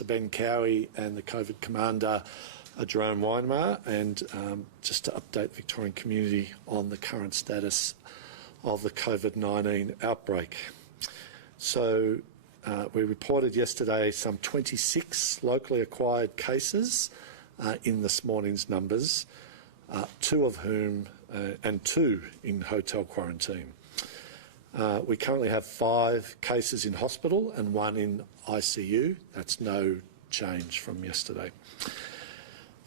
Ben Cowie and the COVID commander, Jerome Weinmar, and just to update the Victorian community on the current status of the COVID-19 outbreak. So we reported yesterday some 26 locally acquired cases in this morning's numbers, two of whom and two in hotel quarantine. We currently have 5 cases in hospital and 1 in ICU. That's no change from yesterday.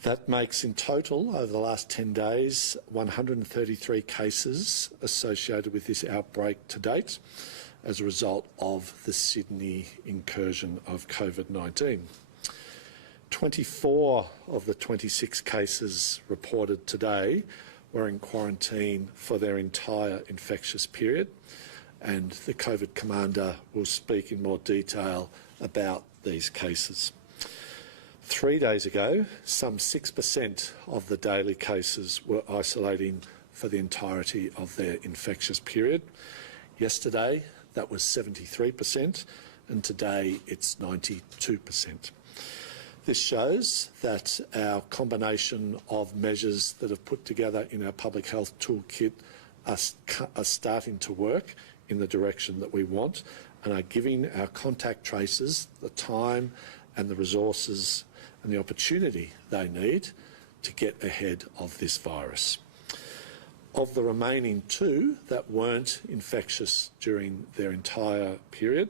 That makes in total, over the last 10 days, 133 cases associated with this outbreak to date as a result of the Sydney incursion of COVID-19. 24 of the 26 cases reported today were in quarantine for their entire infectious period, and the COVID commander will speak in more detail about these cases. 3 days ago, some 6% of the daily cases were isolating for the entirety of their infectious period. Yesterday, that was 73%, and today it's 92%. This shows that our combination of measures that have put together in our public health toolkit are starting to work in the direction that we want and are giving our contact tracers the time and the resources and the opportunity they need to get ahead of this virus. Of the remaining 2 that weren't infectious during their entire period,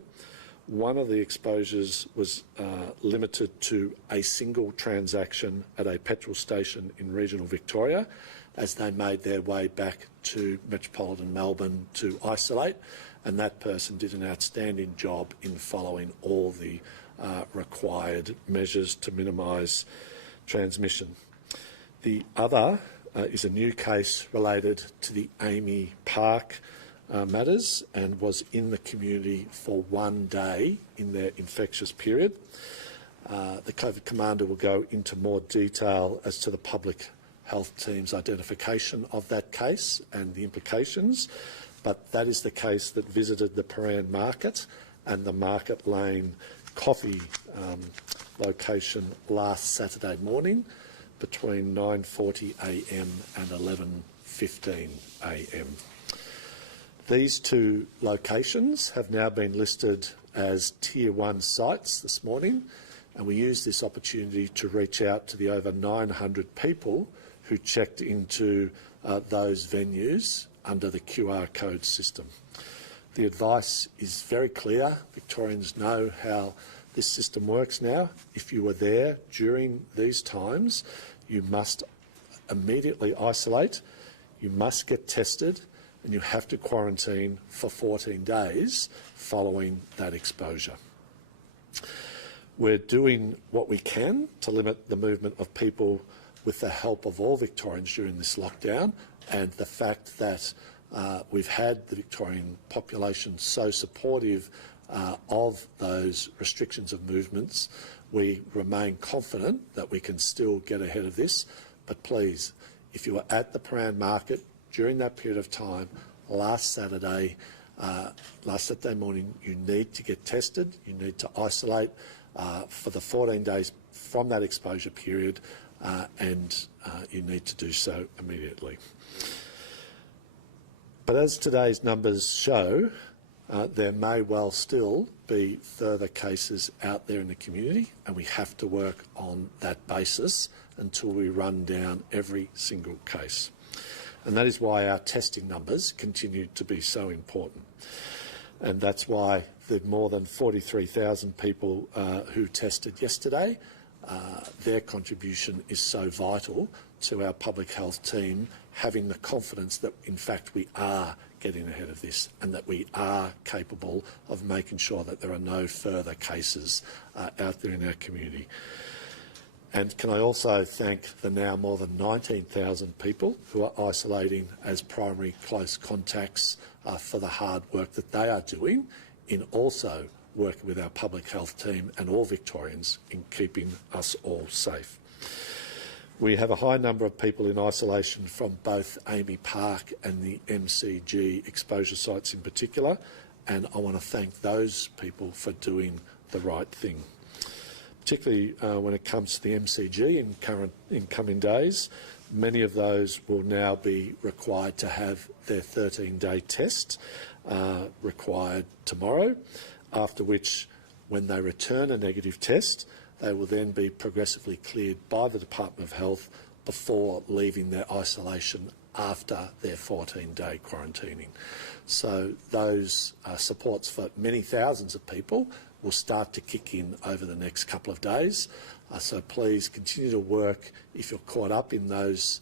one of the exposures was limited to a single transaction at a petrol station in regional Victoria as they made their way back to metropolitan Melbourne to isolate, and that person did an outstanding job in following all the required measures to minimise transmission. The other is a new case related to the Amy Park matters and was in the community for 1 day in their infectious period. The COVID commander will go into more detail as to the public health team's identification of that case and the implications, but that is the case that visited the Paran Market and the Market Lane coffee location last Saturday morning between 9:40 a.m. and 11:15 a.m. These 2 locations have now been listed as Tier 1 sites this morning, and we use this opportunity to reach out to the over 900 people who checked into those venues under the QR code system. The advice is very clear. Victorians know how this system works now. If you were there during these times, you must immediately isolate, you must get tested, and you have to quarantine for 14 days following that exposure. We're doing what we can to limit the movement of people with the help of all Victorians during this lockdown, and the fact that we've had the Victorian population so supportive of those restrictions of movements, we remain confident that we can still get ahead of this. But please, if you were at the Paran Market during that period of time last Saturday morning, you need to get tested, you need to isolate for the 14 days from that exposure period, and you need to do so immediately. But as today's numbers show, there may well still be further cases out there in the community, and we have to work on that basis until we run down every single case. And that is why our testing numbers continue to be so important. And that's why the more than 43,000 people who tested yesterday, their contribution is so vital to our public health team having the confidence that, in fact, we are getting ahead of this and that we are capable of making sure that there are no further cases out there in our community. And can I also thank the now more than 19,000 people who are isolating as primary close contacts for the hard work that they are doing in also working with our public health team and all Victorians in keeping us all safe. We have a high number of people in isolation from both Amy Park and the MCG exposure sites in particular, and I want to thank those people for doing the right thing. particularly when it comes to the MCG in coming days. Many of those will now be required to have their 13-day test required tomorrow, after which, when they return a negative test, they will then be progressively cleared by the Department of Health before leaving their isolation after their 14-day quarantining. So those supports for many thousands of people will start to kick in over the next couple of days. So please continue to work, if you're caught up in those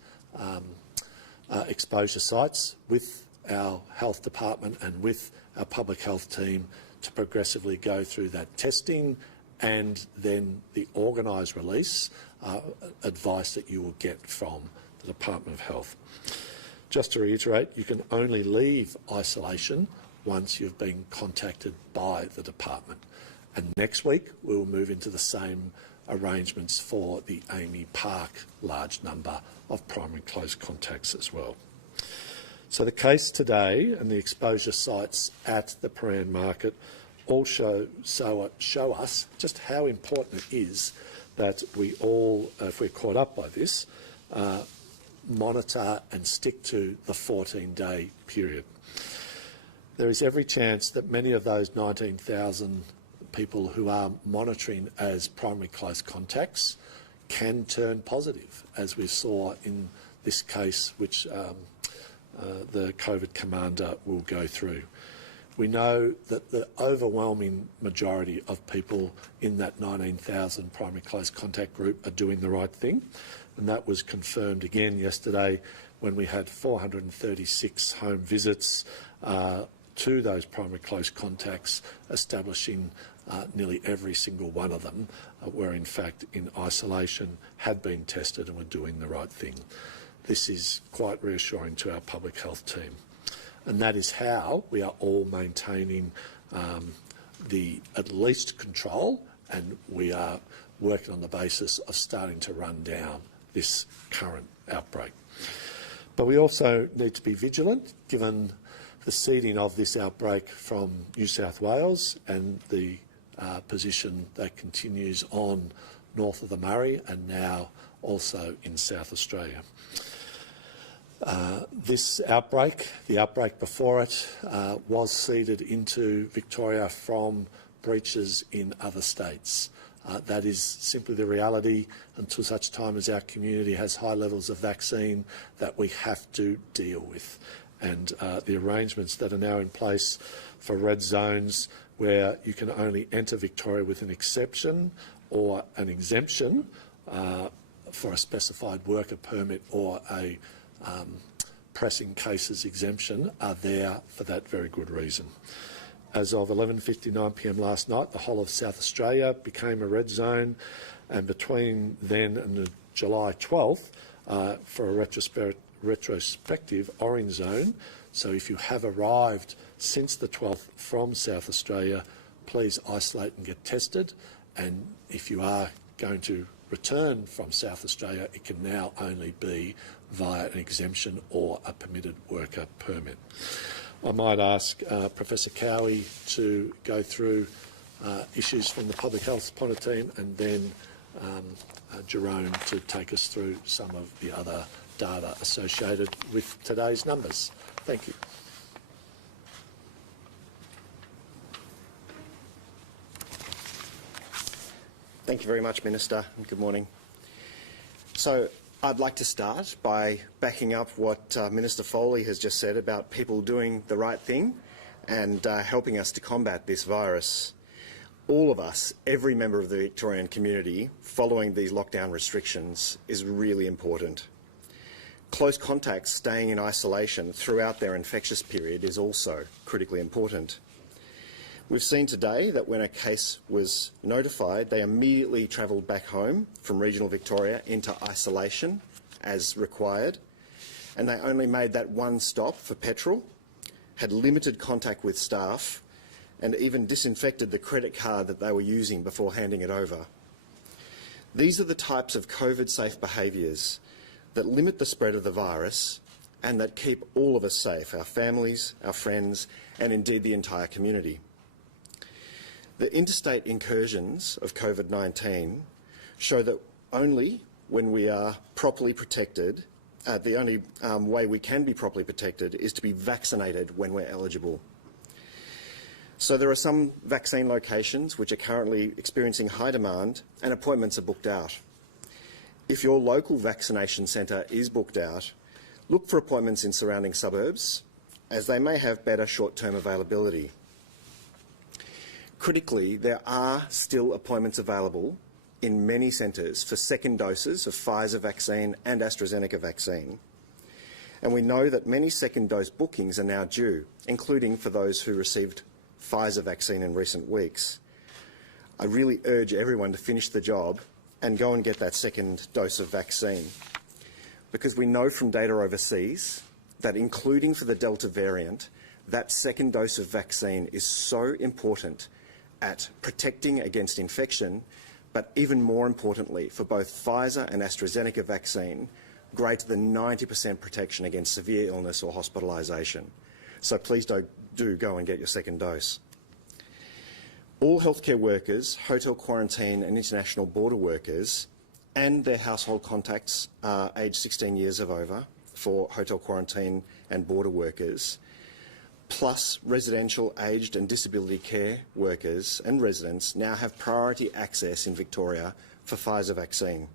exposure sites, with our health department and with our public health team to progressively go through that testing and then the organised release advice that you will get from the Department of Health. Just to reiterate, you can only leave isolation once you've been contacted by the department. And next week, we will move into the same arrangements for the Amy Park large number of primary close contacts as well. So the case today and the exposure sites at the Prahran market all show us just how important it is that we all, if we're caught up by this, monitor and stick to the 14-day period. There is every chance that many of those 19,000 people who are monitoring as primary close contacts can turn positive, as we saw in this case, which the COVID commander will go through. We know that the overwhelming majority of people in that 19,000 primary close contact group are doing the right thing, and that was confirmed again yesterday when we had 436 home visits to those primary close contacts, establishing nearly every single one of them were in fact in isolation, had been tested and were doing the right thing. This is quite reassuring to our public health team. And that is how we are all maintaining the at least control, and we are working on the basis of starting to run down this current outbreak. But we also need to be vigilant, given the seeding of this outbreak from New South Wales and the position that continues on north of the Murray and now also in South Australia. This outbreak, the outbreak before it, was seeded into Victoria from breaches in other states. That is simply the reality until such time as our community has high levels of vaccine that we have to deal with. And the arrangements that are now in place for red zones, where you can only enter Victoria with an exception or an exemption for a specified worker permit or a pressing cases exemption, are there for that very good reason. As of 11:59 p.m. last night, the whole of South Australia became a red zone, and between then and the July 12th, for a retrospective orange zone. So if you have arrived since the 12th from South Australia, please isolate and get tested. And if you are going to return from South Australia, it can now only be via an exemption or a permitted worker permit. I might ask Professor Cowie to go through issues from the public health point of team, and then Jerome to take us through some of the other data associated with today's numbers. Thank you. Thank you very much, Minister, and good morning. So I'd like to start by backing up what Minister Foley has just said about people doing the right thing and helping us to combat this virus. All of us, every member of the Victorian community, following these lockdown restrictions is really important. Close contacts staying in isolation throughout their infectious period is also critically important. We've seen today that when a case was notified, they immediately travelled back home from regional Victoria into isolation as required, and they only made that one stop for petrol, had limited contact with staff, and even disinfected the credit card that they were using before handing it over. These are the types of COVID-safe behaviours that limit the spread of the virus and that keep all of us safe, our families, our friends, and indeed the entire community. The interstate incursions of COVID-19 show that only when we are properly protected, the only way we can be properly protected is to be vaccinated when we're eligible. So there are some vaccine locations which are currently experiencing high demand and appointments are booked out. If your local vaccination centre is booked out, look for appointments in surrounding suburbs, as they may have better short-term availability. Critically, there are still appointments available in many centres for second doses of Pfizer vaccine and AstraZeneca vaccine. And we know that many second dose bookings are now due, including for those who received Pfizer vaccine in recent weeks. I really urge everyone to finish the job and go and get that second dose of vaccine, because we know from data overseas that, including for the Delta variant, that second dose of vaccine is so important at protecting against infection, but even more importantly, for both Pfizer and AstraZeneca vaccine, greater than 90% protection against severe illness or hospitalisation. So please do go and get your second dose. All healthcare workers, hotel quarantine and international border workers and their household contacts aged 16 years of over for hotel quarantine and border workers, plus residential aged and disability care workers and residents now have priority access in Victoria for Pfizer vaccine.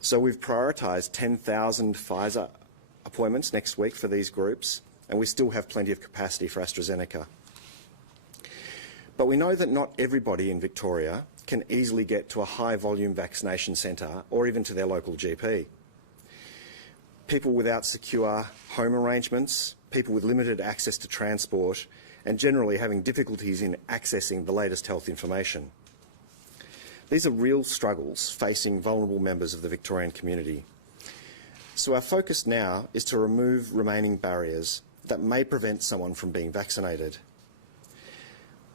So we've prioritised 10,000 Pfizer appointments next week for these groups, and we still have plenty of capacity for AstraZeneca. But we know that not everybody in Victoria can easily get to a high-volume vaccination centre or even to their local GP. People without secure home arrangements, people with limited access to transport, and generally having difficulties in accessing the latest health information. These are real struggles facing vulnerable members of the Victorian community. So our focus now is to remove remaining barriers that may prevent someone from being vaccinated.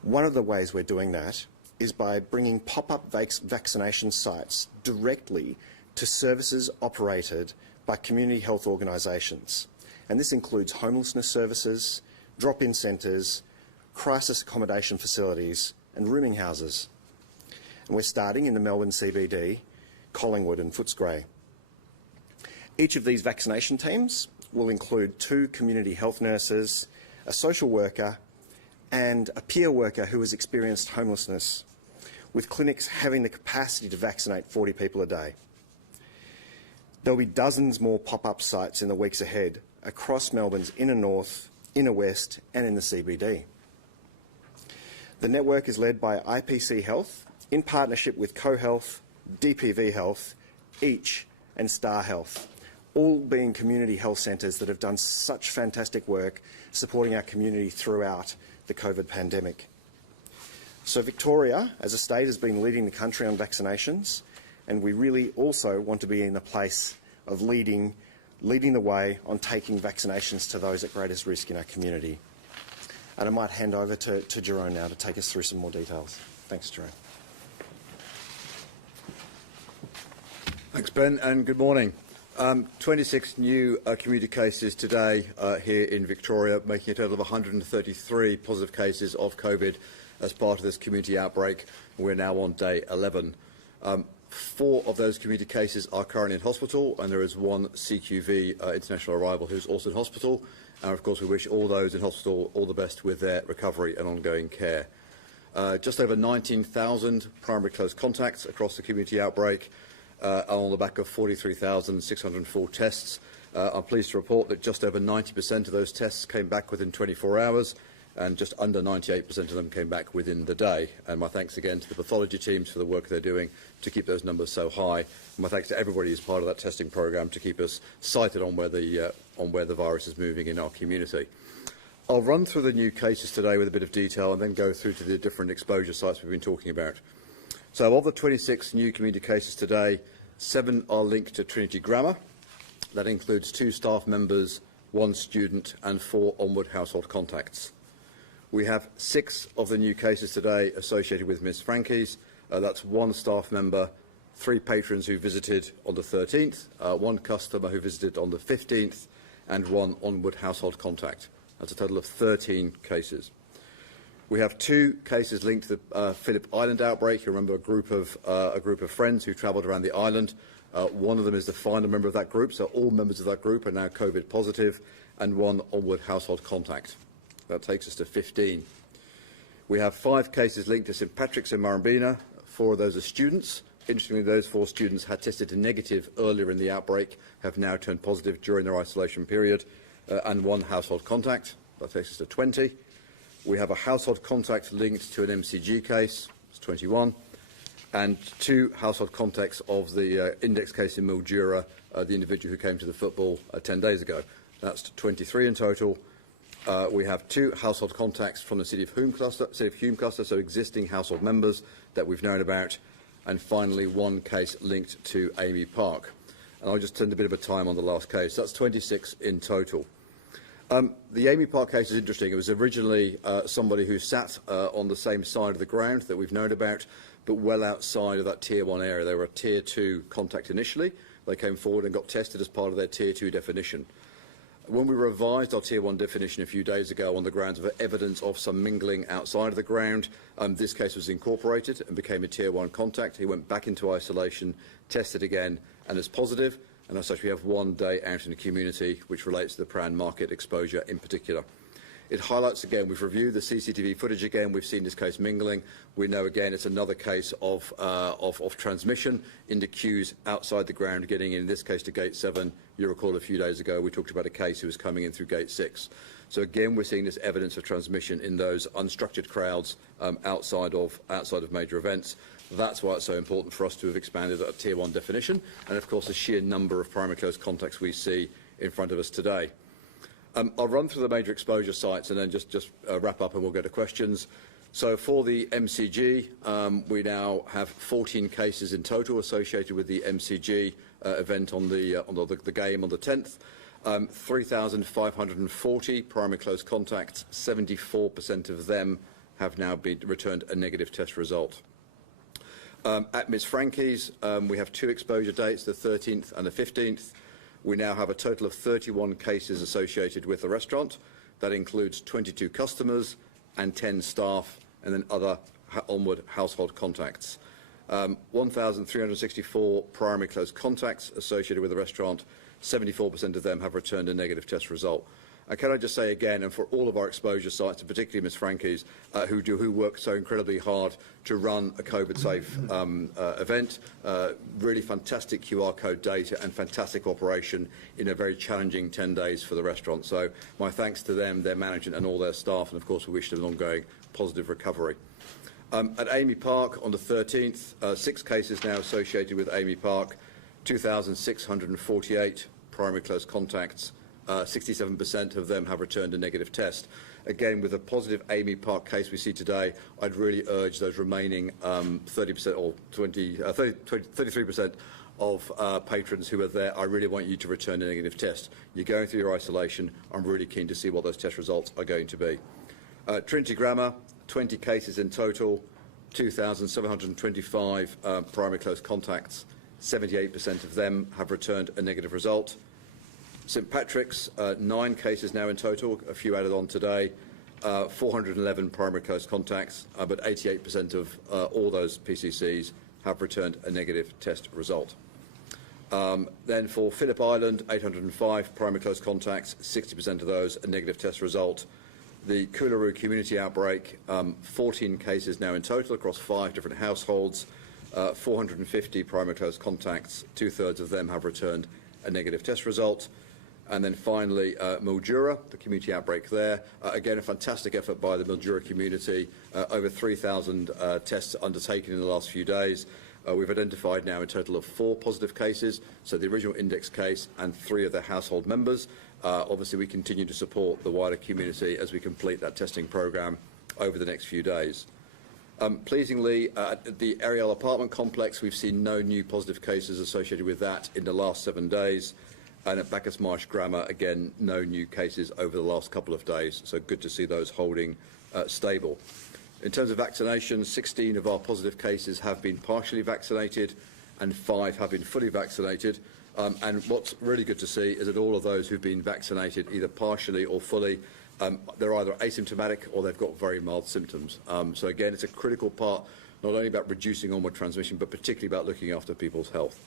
One of the ways we're doing that is by bringing pop-up vaccination sites directly to services operated by community health organisations. And this includes homelessness services, drop-in centres, crisis accommodation facilities and rooming houses. And we're starting in the Melbourne CBD, Collingwood and Footscray. Each of these vaccination teams will include 2 community health nurses, a social worker and a peer worker who has experienced homelessness, with clinics having the capacity to vaccinate 40 people a day. There'll be dozens more pop-up sites in the weeks ahead across Melbourne's inner north, inner west and in the CBD. The network is led by IPC Health in partnership with CoHealth, DPV Health, Each and Star Health, all being community health centres that have done such fantastic work supporting our community throughout the COVID pandemic. So Victoria, as a state, has been leading the country on vaccinations, and we really also want to be in the place of leading the way on taking vaccinations to those at greatest risk in our community. And I might hand over to Jerome now to take us through some more details. Thanks, Jerome. Thanks, Ben, and good morning. 26 new community cases today here in Victoria, making a total of 133 positive cases of COVID as part of this community outbreak. We're now on day 11. 4 of those community cases are currently in hospital, and there is 1 CQV international arrival who's also in hospital. And of course, we wish all those in hospital all the best with their recovery and ongoing care. Just over 19,000 primary close contacts across the community outbreak. On the back of 43,604 tests. I'm pleased to report that just over 90% of those tests came back within 24 hours, and just under 98% of them came back within the day. And my thanks again to the pathology teams for the work they're doing to keep those numbers so high. And my thanks to everybody who's part of that testing programme to keep us sighted on where the virus is moving in our community. I'll run through the new cases today with a bit of detail and then go through to the different exposure sites we've been talking about. So of the 26 new community cases today, 7 are linked to Trinity Grammar. That includes 2 staff members, 1 student and 4 onward household contacts. We have 6 of the new cases today associated with Miss Frankie's. That's 1 staff member, 3 patrons who visited on the 13th, 1 customer who visited on the 15th and 1 onward household contact. That's a total of 13 cases. We have 2 cases linked to the Phillip Island outbreak. You remember a group of friends who travelled around the island. One of them is the final member of that group, so all members of that group are now COVID positive, and 1 onward household contact. That takes us to 15. We have 5 cases linked to St Patrick's in Marambina. 4 of those are students. Interestingly, those 4 students had tested negative earlier in the outbreak, have now turned positive during their isolation period, and 1 household contact. That takes us to 20. We have a household contact linked to an MCG case, it's 21, and 2 household contacts of the index case in Mildura, the individual who came to the football 10 days ago. That's 23 in total. We have 2 household contacts from the City of Hume cluster, so existing household members that we've known about, and finally 1 case linked to Amy Park. And I'll just spend a bit of a time on the last case. That's 26 in total. The Amy Park case is interesting. It was originally somebody who sat on the same side of the ground that we've known about, but well outside of that Tier 1 area. They were a Tier 2 contact initially. They came forward and got tested as part of their Tier 2 definition. When we revised our Tier 1 definition a few days ago on the grounds of evidence of some mingling outside of the ground, this case was incorporated and became a Tier 1 contact. He went back into isolation, tested again, and is positive. And as such, we have 1 day out in the community, which relates to the Prahran market exposure in particular. It highlights again, we've reviewed the CCTV footage again, we've seen this case mingling. We know again it's another case of transmission into queues outside the ground, getting in this case to gate 7. You recall a few days ago we talked about a case who was coming in through gate 6. So again, we're seeing this evidence of transmission in those unstructured crowds outside of major events. That's why it's so important for us to have expanded our Tier 1 definition, and of course the sheer number of primary close contacts we see in front of us today. I'll run through the major exposure sites and then just wrap up and we'll go to questions. So for the MCG, we now have 14 cases in total associated with the MCG event on the game on the 10th. 3,540 primary close contacts, 74% of them have now been returned a negative test result. At Miss Frankie's, we have 2 exposure dates, the 13th and the 15th. We now have a total of 31 cases associated with the restaurant. That includes 22 customers and 10 staff, and then other onward household contacts. 1,364 primary close contacts associated with the restaurant. 74% of them have returned a negative test result. And can I just say again, and for all of our exposure sites, and particularly Miss Frankie's, who work so incredibly hard to run a COVID-safe event, really fantastic QR code data and fantastic operation in a very challenging 10 days for the restaurant. So my thanks to them, their management and all their staff, and of course we wish them an ongoing positive recovery. At Amy Park on the 13th, 6 cases now associated with Amy Park, 2,648 primary close contacts. 67% of them have returned a negative test. Again, with a positive Amy Park case we see today, I'd really urge those remaining 30% or 33% of patrons who are there, I really want you to return a negative test. You're going through your isolation. I'm really keen to see what those test results are going to be. Trinity Grammar, 20 cases in total, 2,725 primary close contacts. 78% of them have returned a negative result. St Patrick's, 9 cases now in total, a few added on today, 411 primary close contacts, but 88% of all those PCCs have returned a negative test result. Then for Phillip Island, 805 primary close contacts, 60% of those a negative test result. The Coolaroo community outbreak, 14 cases now in total across 5 different households, 450 primary close contacts, 2/3 of them have returned a negative test result. And then finally, Mildura, the community outbreak there. Again, a fantastic effort by the Mildura community. Over 3,000 tests undertaken in the last few days. We've identified now a total of 4 positive cases, so the original index case and 3 of their household members. Obviously, we continue to support the wider community as we complete that testing programme over the next few days. Pleasingly, at the Ariel apartment complex, we've seen no new positive cases associated with that in the last 7 days. And at Bacchus Marsh Grammar, again, no new cases over the last couple of days, so good to see those holding stable. In terms of vaccination, 16 of our positive cases have been partially vaccinated and 5 have been fully vaccinated. And what's really good to see is that all of those who've been vaccinated, either partially or fully, they're either asymptomatic or they've got very mild symptoms. So again, it's a critical part, not only about reducing onward transmission, but particularly about looking after people's health.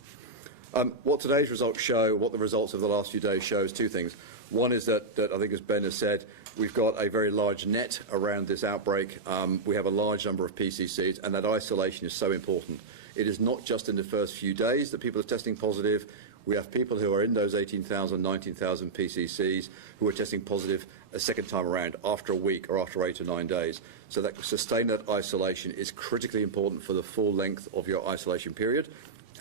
What today's results show, what the results of the last few days show, is two things. One is that I think, as Ben has said, we've got a very large net around this outbreak. We have a large number of PCCs, and that isolation is so important. It is not just in the first few days that people are testing positive. We have people who are in those 18,000, 19,000 PCCs who are testing positive a second time around after a week or after 8 or 9 days. So that sustain that isolation is critically important for the full length of your isolation period.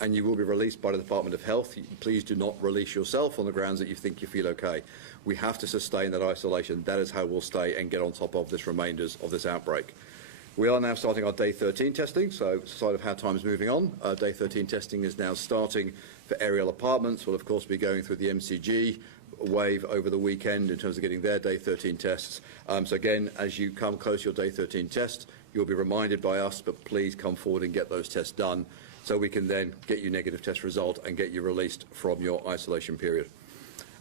And you will be released by the Department of Health. Please do not release yourself on the grounds that you think you feel okay. We have to sustain that isolation. That is how we'll stay and get on top of this remainders of this outbreak. We are now starting our day 13 testing, so side of how time is moving on. Day 13 testing is now starting for aerial apartments. We'll of course be going through the MCG wave over the weekend in terms of getting their day 13 tests. So again, as you come close to your day 13 test, you'll be reminded by us, but please come forward and get those tests done so we can then get you negative test result and get you released from your isolation period.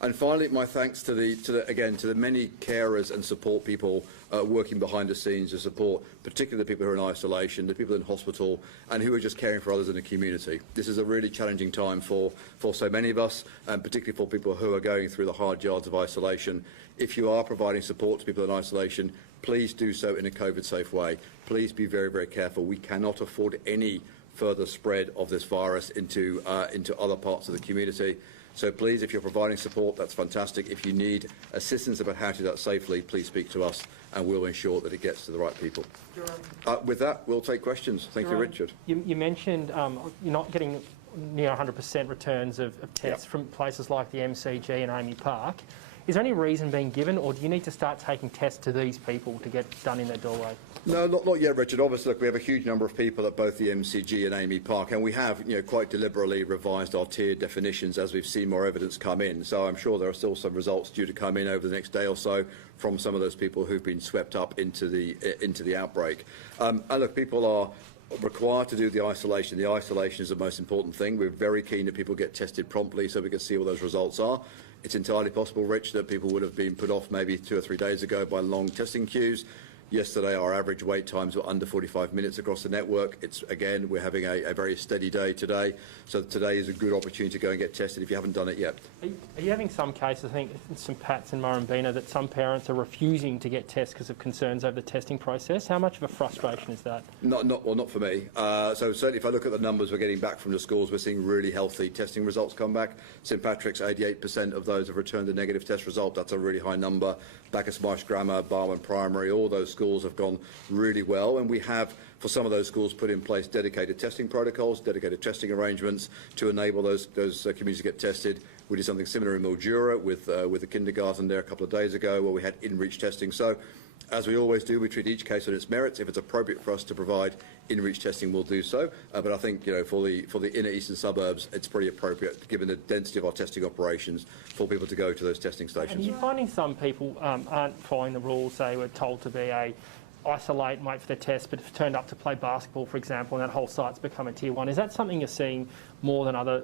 And finally, my thanks to the many carers and support people working behind the scenes to support, particularly the people who are in isolation, the people in hospital, and who are just caring for others in the community. This is a really challenging time for so many of us, and particularly for people who are going through the hard yards of isolation. If you are providing support to people in isolation, please do so in a COVID-safe way. Please be very, very careful. We cannot afford any further spread of this virus into other parts of the community. So please, if you're providing support, that's fantastic. If you need assistance about how to do that safely, please speak to us and we'll ensure that it gets to the right people. With that, we'll take questions. Thank you, Richard. You mentioned you're not getting near 100% returns of tests from places like the MCG and Amy Park. Is there any reason being given, or do you need to start taking tests to these people to get done in their doorway? No, not yet, Richard. Obviously, look, we have a huge number of people at both the MCG and Amy Park, and we have, quite deliberately revised our tiered definitions as we've seen more evidence come in. So I'm sure there are still some results due to come in over the next day or so from some of those people who've been swept up into the outbreak. And look, people are required to do the isolation. The isolation is the most important thing. We're very keen that people get tested promptly so we can see what those results are. It's entirely possible, Rich, that people would have been put off maybe 2 or 3 days ago by long testing queues. Yesterday, our average wait times were under 45 minutes across the network. Again, we're having a very steady day today. So today is a good opportunity to go and get tested if you haven't done it yet. Are you having some cases, I think in St Pat's and Murrumbina, that some parents are refusing to get tests because of concerns over the testing process? How much of a frustration is that? Not for me. So certainly if I look at the numbers we're getting back from the schools, we're seeing really healthy testing results come back. St Patrick's, 88% of those have returned a negative test result. That's a really high number. Bacchus Marsh Grammar, Barwon Primary, all those schools have gone really well, and we have, for some of those schools, put in place dedicated testing protocols, dedicated testing arrangements to enable those communities to get tested. We did something similar in Mildura with the kindergarten there a couple of days ago, where we had in-reach testing. So, as we always do, we treat each case on its merits. If it's appropriate for us to provide in-reach testing, we'll do so. But I think, for the inner eastern suburbs, it's pretty appropriate, given the density of our testing operations, for people to go to those testing stations. And you're finding some people aren't following the rules. They were told to be isolate and wait for their test, but if turned up to play basketball, for example, and that whole site's become a tier 1. Is that something you're seeing more than other?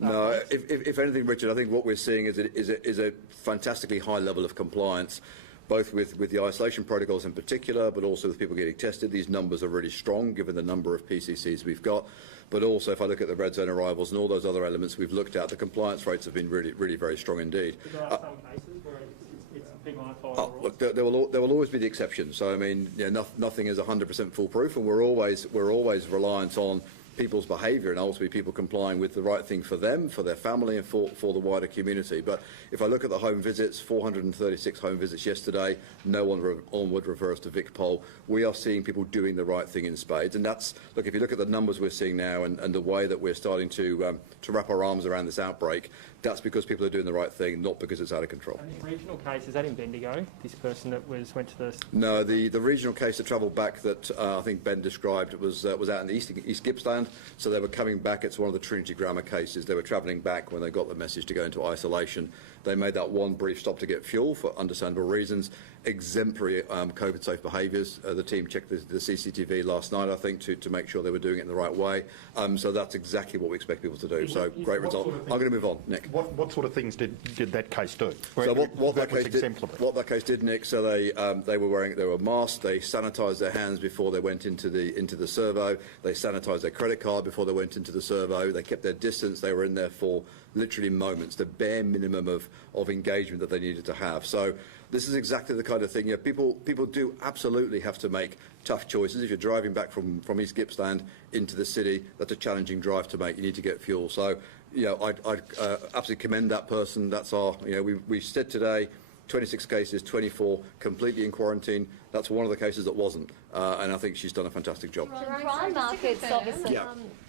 No, if anything, Richard, I think what we're seeing is a fantastically high level of compliance, both with the isolation protocols in particular, but also with people getting tested. These numbers are really strong, given the number of PCCs we've got. But also, if I look at the red zone arrivals and all those other elements we've looked at, the compliance rates have been really, really very strong indeed. There are some cases where it's people aren't following the rules. Look, there will always be the exceptions. So I mean, nothing is 100% foolproof, and we're always reliant on people's behaviour and ultimately people complying with the right thing for them, for their family, and for the wider community. But if I look at the home visits, 436 home visits yesterday, no one would refer us to Vic Poll. We are seeing people doing the right thing in spades, and that's, look, if you look at the numbers we're seeing now and the way that we're starting to wrap our arms around this outbreak, that's because people are doing the right thing, not because it's out of control. And the regional case, is that in Bendigo, this person that went to the... No, the regional case that travelled back that I think Ben described was out in the East Gippsland. So they were coming back. It's one of the Trinity Grammar cases. They were travelling back when they got the message to go into isolation. They made that one brief stop to get fuel for understandable reasons. Exemplary COVID-safe behaviours. The team checked the CCTV last night, I think, to make sure they were doing it in the right way. So that's exactly what we expect people to do. So great result. I'm going to move on, Nick. What sort of things did that case do? So what that case did, Nick. So they were masked. They sanitised their hands before they went into the servo. They sanitised their credit card before they went into the servo. They kept their distance. They were in there for literally moments, the bare minimum of engagement that they needed to have. So this is exactly the kind of thing. People do absolutely have to make tough choices. If you're driving back from East Gippsland into the city, that's a challenging drive to make. You need to get fuel. So, I'd absolutely commend that person. That's our, we said today, 26 cases, 24 completely in quarantine. That's one of the cases that wasn't, and I think she's done a fantastic job. Prime Market's obviously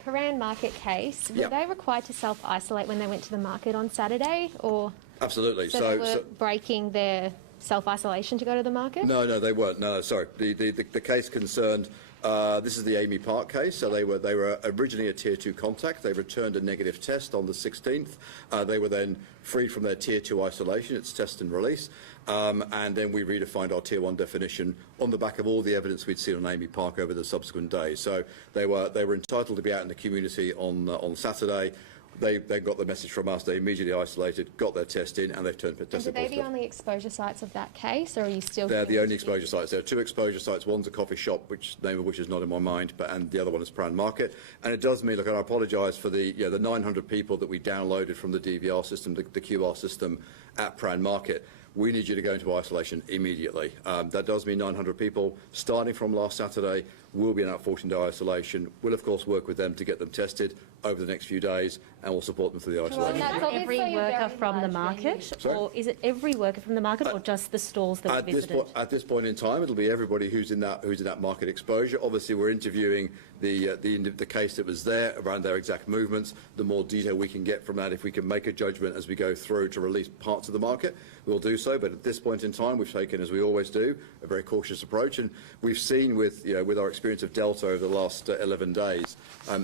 Koran Market case. Were they required to self-isolate when they went to the market on Saturday, or absolutely? So they were breaking their self-isolation to go to the market? No, they weren't. No, sorry. The case concerned. This is the Amy Park case. So they were originally a Tier 2 contact. They returned a negative test on the 16th. They were then freed from their Tier 2 isolation. It's test and release. And then we redefined our Tier 1 definition on the back of all the evidence we'd seen on Amy Park over the subsequent days. So they were entitled to be out in the community on Saturday. They got the message from us. They immediately isolated, got their test in, and they've tested positive. Are they the only exposure sites of that case, or are you still? They're the only exposure sites. There are two exposure sites. One's a coffee shop, name of which is not in my mind, and the other one is Prime Market. And it does mean, look, and I apologise for the 900 people that we downloaded from the DVR system, the QR system at Prime Market. We need you to go into isolation immediately. That does mean 900 people, starting from last Saturday, will be in that 14-day isolation. We'll, of course, work with them to get them tested over the next few days, and we'll support them through the isolation. Is it every worker from the market, or is it every worker from the market, or just the stalls that were visited? At this point in time, it'll be everybody who's in that market exposure. Obviously, we're interviewing the case that was there around their exact movements. The more detail we can get from that, if we can make a judgment as we go through to release parts of the market, we'll do so. But at this point in time, we've taken, as we always do, a very cautious approach. And we've seen with our experience of Delta over the last 11 days,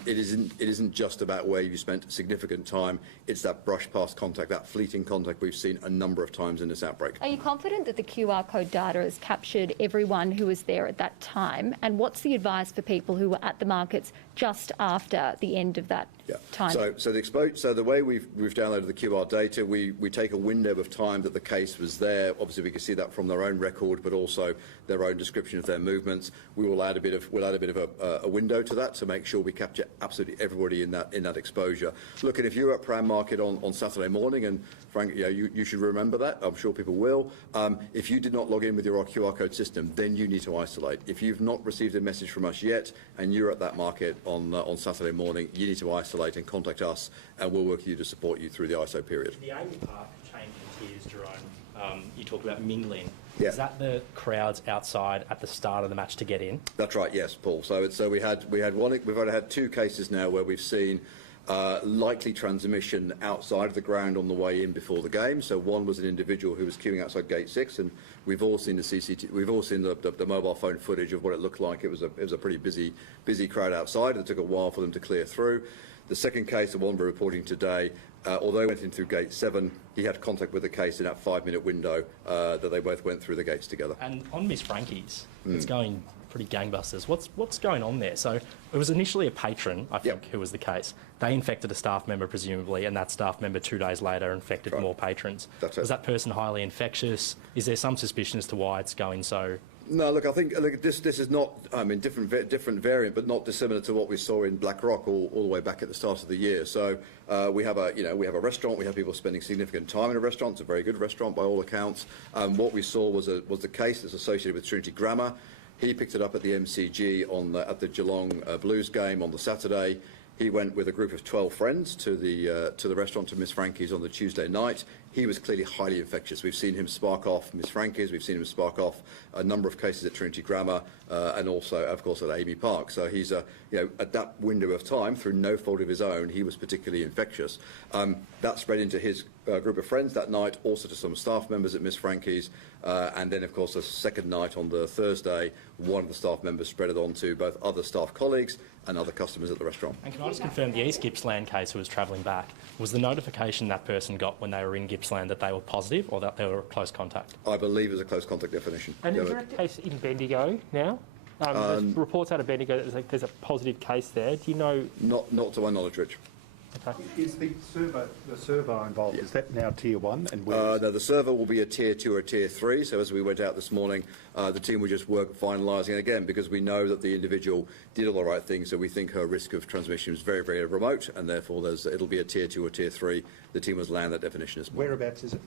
it isn't just about where you spent significant time. It's that brush past contact, that fleeting contact we've seen a number of times in this outbreak. Are you confident that the QR code data has captured everyone who was there at that time? And what's the advice for people who were at the markets just after the end of that time? So the way we've downloaded the QR data, we take a window of time that the case was there. Obviously, we can see that from their own record, but also their own description of their movements. We'll add a bit of a window to that to make sure we capture absolutely everybody in that exposure. Look, and if you're at Prime Market on Saturday morning, and Frank, you should remember that. I'm sure people will. If you did not log in with your QR code system, then you need to isolate. If you've not received a message from us yet, and you're at that market on Saturday morning, you need to isolate and contact us, and we'll work with you to support you through the ISO period. The Amy Park change in tiers, Jerome, you talk about mingling. Yeah. Is that the crowds outside at the start of the match to get in? That's right, yes, Paul. So we've only had two cases now where we've seen likely transmission outside of the ground on the way in before the game. So one was an individual who was queuing outside Gate 6, and we've all seen the CCTV. We've all seen the mobile phone footage of what it looked like. It was a pretty busy crowd outside. It took a while for them to clear through. The second case, the one we're reporting today, although he went in through Gate 7, he had contact with the case in that 5-minute window that they both went through the gates together. And on Miss Frankie's, it's going pretty gangbusters. What's going on there? So it was initially a patron, I think, who was the case. They infected a staff member, presumably, and that staff member 2 days later infected more patrons. Was that person highly infectious? Is there some suspicion as to why it's going so? No, look, I think this is not, different variant, but not dissimilar to what we saw in Black Rock all the way back at the start of the year. So we have a restaurant. We have people spending significant time in a restaurant. It's a very good restaurant by all accounts. What we saw was the case that's associated with Trinity Grammar. He picked it up at the MCG at the Geelong Blues game on the Saturday. He went with a group of 12 friends to the restaurant, to Miss Frankie's, on the Tuesday night. He was clearly highly infectious. We've seen him spark off Miss Frankie's. We've seen him spark off a number of cases at Trinity Grammar and also, of course, at Amy Park. So he's, at that window of time, through no fault of his own, he was particularly infectious. That spread into his group of friends that night, also to some staff members at Miss Frankie's, and then, of course, a second night on the Thursday, one of the staff members spread it on to both other staff colleagues and other customers at the restaurant. And can I just confirm, the East Gippsland case who was travelling back, was the notification that person got when they were in Gippsland that they were positive or that they were close contact? I believe it's a close contact definition. And is there a case in Bendigo now? There's reports out of Bendigo that there's a positive case there. Do you know? Not to my knowledge, Rich. Okay. Is the servo involved? Is that now tier 1? And where is No, the server will be a tier 2 or tier 3. So as we went out this morning, the team will just work finalising it again, because we know that the individual did all the right things. So we think her risk of transmission is very, very remote, and therefore it'll be a tier 2 or tier 3. The team has landed that definition this morning. whereabouts is it?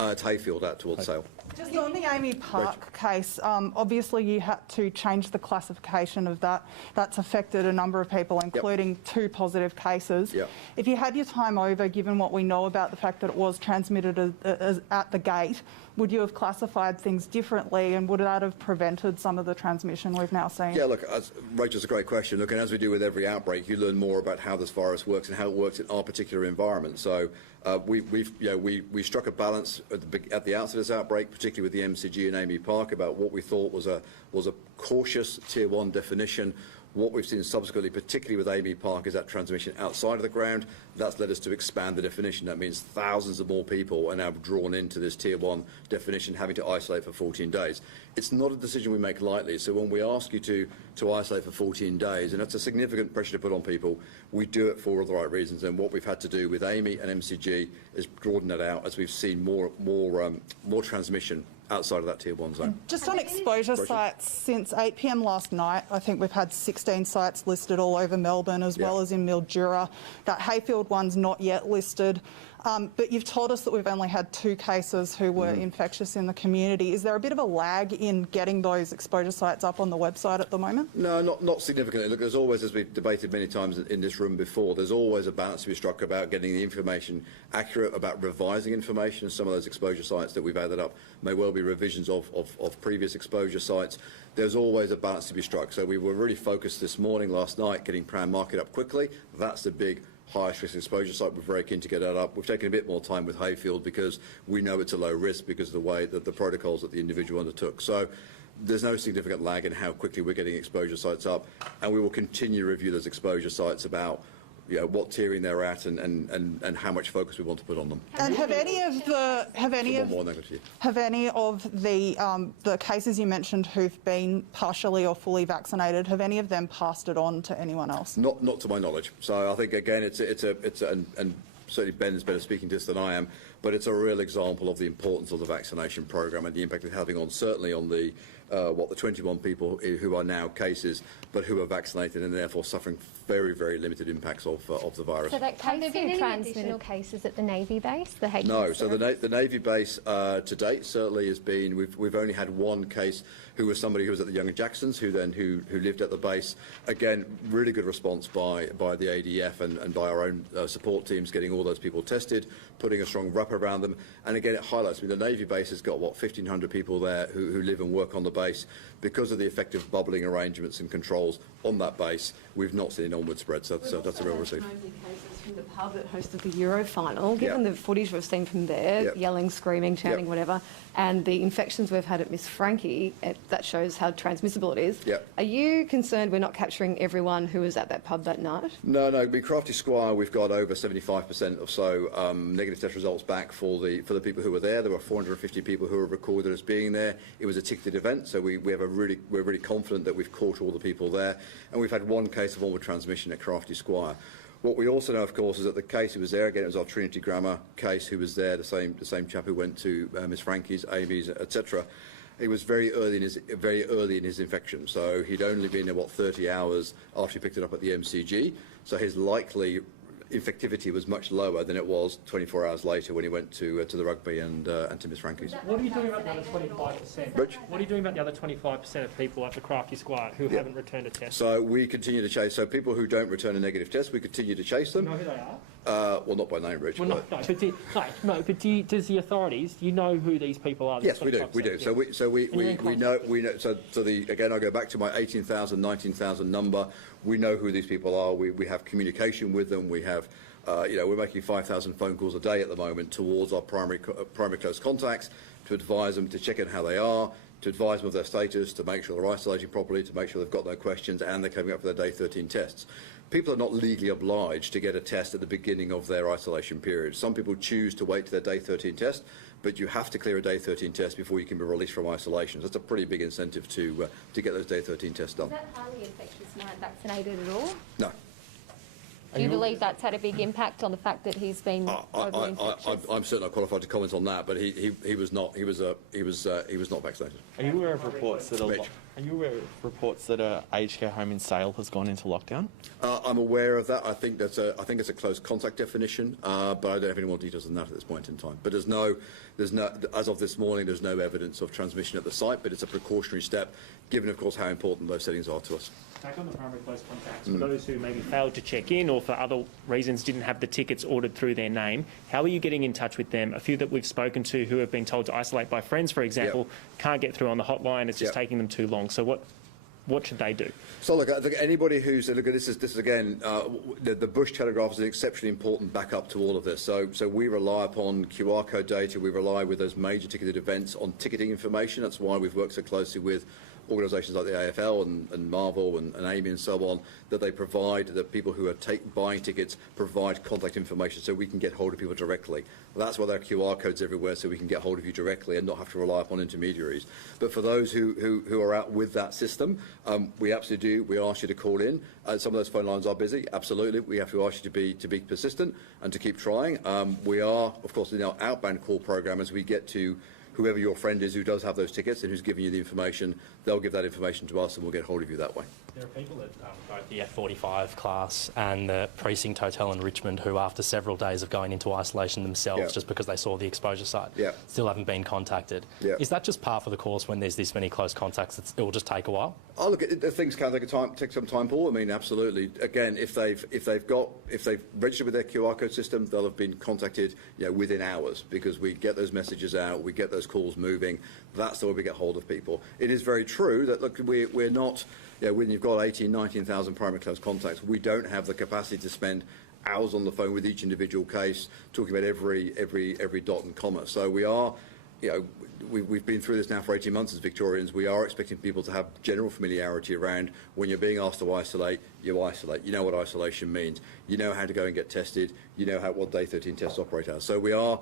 It's Hayfield out towards Sale. Just on the Amy Park case, obviously you had to change the classification of that. That's affected a number of people, including 2 positive cases. Yep. If you had your time over, given what we know about the fact that it was transmitted at the gate, would you have classified things differently, and would that have prevented some of the transmission we've now seen? Yeah, look, Rachel's a great question. Look, and as we do with every outbreak, you learn more about how this virus works and how it works in our particular environment. So we struck a balance at the outset of this outbreak, particularly with the MCG and Amy Park, about what we thought was a cautious tier 1 definition. What we've seen subsequently, particularly with Amy Park, is that transmission outside of the ground. That's led us to expand the definition. That means thousands of more people are now drawn into this tier 1 definition, having to isolate for 14 days. It's not a decision we make lightly. So when we ask you to isolate for 14 days, and that's a significant pressure to put on people, we do it for all the right reasons. And what we've had to do with Amy and MCG is broaden that out as we've seen more transmission outside of that tier 1 zone. Just on exposure sites, since 8 p.m. last night, I think we've had 16 sites listed all over Melbourne, as well as in Mildura. That Hayfield one's not yet listed. But you've told us that we've only had 2 cases who were infectious in the community. Is there a bit of a lag in getting those exposure sites up on the website at the moment? No, not significantly. Look, there's always, as we've debated many times in this room before, there's always a balance to be struck about getting the information accurate, about revising information. And some of those exposure sites that we've added up may well be revisions of previous exposure sites. There's always a balance to be struck. So we were really focused this morning, last night, getting Pram Market up quickly. That's the big highest risk exposure site. We're very keen to get that up. We've taken a bit more time with Hayfield because we know it's a low risk because of the way that the protocols that the individual undertook. So there's no significant lag in how quickly we're getting exposure sites up, and we will continue to review those exposure sites about what tiering they're at and how much focus we want to put on them. And have any of the cases you mentioned who've been partially or fully vaccinated, have any of them passed it on to anyone else? Not to my knowledge. So I think again it's and certainly Ben is better speaking to this than I am, but it's a real example of the importance of the vaccination program and the impact it's having on certainly on the 21 people who are now cases, but who are vaccinated and therefore suffering very, very limited impacts of the virus. So that have there been any additional cases at the Navy base? No. So the Navy base to date certainly has been. We've only had 1 case who was somebody who was at the Young and Jacksons who lived at the base. Again, really good response by the ADF and by our own support teams, getting all those people tested, putting a strong wrap around them. And again, it highlights the Navy base has got 1,500 people there who live and work on the base. Because of the effective bubbling arrangements and controls on that base, we've not seen an onward spread. So that's a real receipt. Cases from the pub that hosted the Euro final, given the footage we've seen from there, yelling, screaming, shouting, whatever, and the infections we've had at Miss Frankie, that shows how transmissible it is. Are you concerned we're not capturing everyone who was at that pub that night? No. At Crafty Squire, we've got over 75% or so negative test results back for the people who were there. There were 450 people who were recorded as being there. It was a ticketed event, so we're really confident that we've caught all the people there. And we've had 1 case of onward transmission at Crafty Squire. What we also know, of course, is that the case who was there, again, it was our Trinity Grammar case who was there, the same chap who went to Miss Frankie's, Amy's, etc. He was very early in his infection, so he'd only been there 30 hours after he picked it up at the MCG. So his likely infectivity was much lower than it was 24 hours later when he went to the rugby and to Miss Frankie's. What are you doing about the other 25%? Rich? What are you doing about the other 25% of people at the Crafty Squire who haven't returned a test? So we continue to chase. So people who don't return a negative test, we continue to chase them. Do you know who they Well, not by name, Rich. Well, does the authorities, do you know who these people are? Yes, we do. We do. Yes. So we know. Again, I go back to my 18,000, 19,000 number. We know who these people are. We have communication with them. We have. We're making 5,000 phone calls a day at the moment towards our primary close contacts to advise them, to check in how they are, to advise them of their status, to make sure they're isolating properly, to make sure they've got no questions, and they're coming up for their day 13 tests. People are not legally obliged to get a test at the beginning of their isolation period. Some people choose to wait to their day 13 test, but you have to clear a day 13 test before you can be released from isolation. So that's a pretty big incentive to get those day 13 tests done. Is that highly infectious not vaccinated at all? No. Do you believe that's had a big impact on the fact that he's been overly infectious? I'm certainly not qualified to comment on that, but he was not vaccinated. Are you aware of reports that a aged care home in Sale has gone into lockdown? I'm aware of that. I think it's a close contact definition, but I don't have any more details than that at this point in time. But there's no, as of this morning, there's no evidence of transmission at the site. But it's a precautionary step, given of course how important those settings are to us. Back on the primary close contacts, for those who maybe failed to check in or for other reasons didn't have the tickets ordered through their name, how are you getting in touch with them? A few that we've spoken to who have been told to isolate by friends, for example, can't get through on the hotline. It's just taking them too long. So what should they do? So look, I think anybody who's this is again the Bush Telegraph is an exceptionally important backup to all of this. So we rely upon QR code data. We rely with those major ticketed events on ticketing information. That's why we've worked so closely with organisations like the AFL and Marvel and AAMI and so on, that they provide, that people who are buying tickets provide contact information so we can get hold of people directly. Well, that's why there are QR codes everywhere, so we can get hold of you directly and not have to rely upon intermediaries. But for those who are out with that system, we absolutely do. We ask you to call in. Some of those phone lines are busy, absolutely. We have to ask you to be persistent and to keep trying. We are, of course, in our outbound call program, as we get to whoever your friend is who does have those tickets and who's giving you the information, they'll give that information to us and we'll get hold of you that way. There are people at both the F45 class and the Precinct Hotel in Richmond who, after several days of going into isolation themselves just because they saw the exposure site, still haven't been contacted. Is that just par for the course when there's this many close contacts? It will just take a while? Oh, look, things can take some time, Paul. I mean, absolutely. Again, if they've registered with their QR code system, they'll have been contacted within hours, because we get those messages out, we get those calls moving. That's the way we get hold of people. It is very true that, look, we're not, when you've got 18, 19,000 primary close contacts, we don't have the capacity to spend hours on the phone with each individual case, talking about every dot and comma. So we are, we've been through this now for 18 months as Victorians. We are expecting people to have general familiarity around when you're being asked to isolate, you isolate. You know what isolation means. You know how to go and get tested. You know what day 13 tests operate as. So we are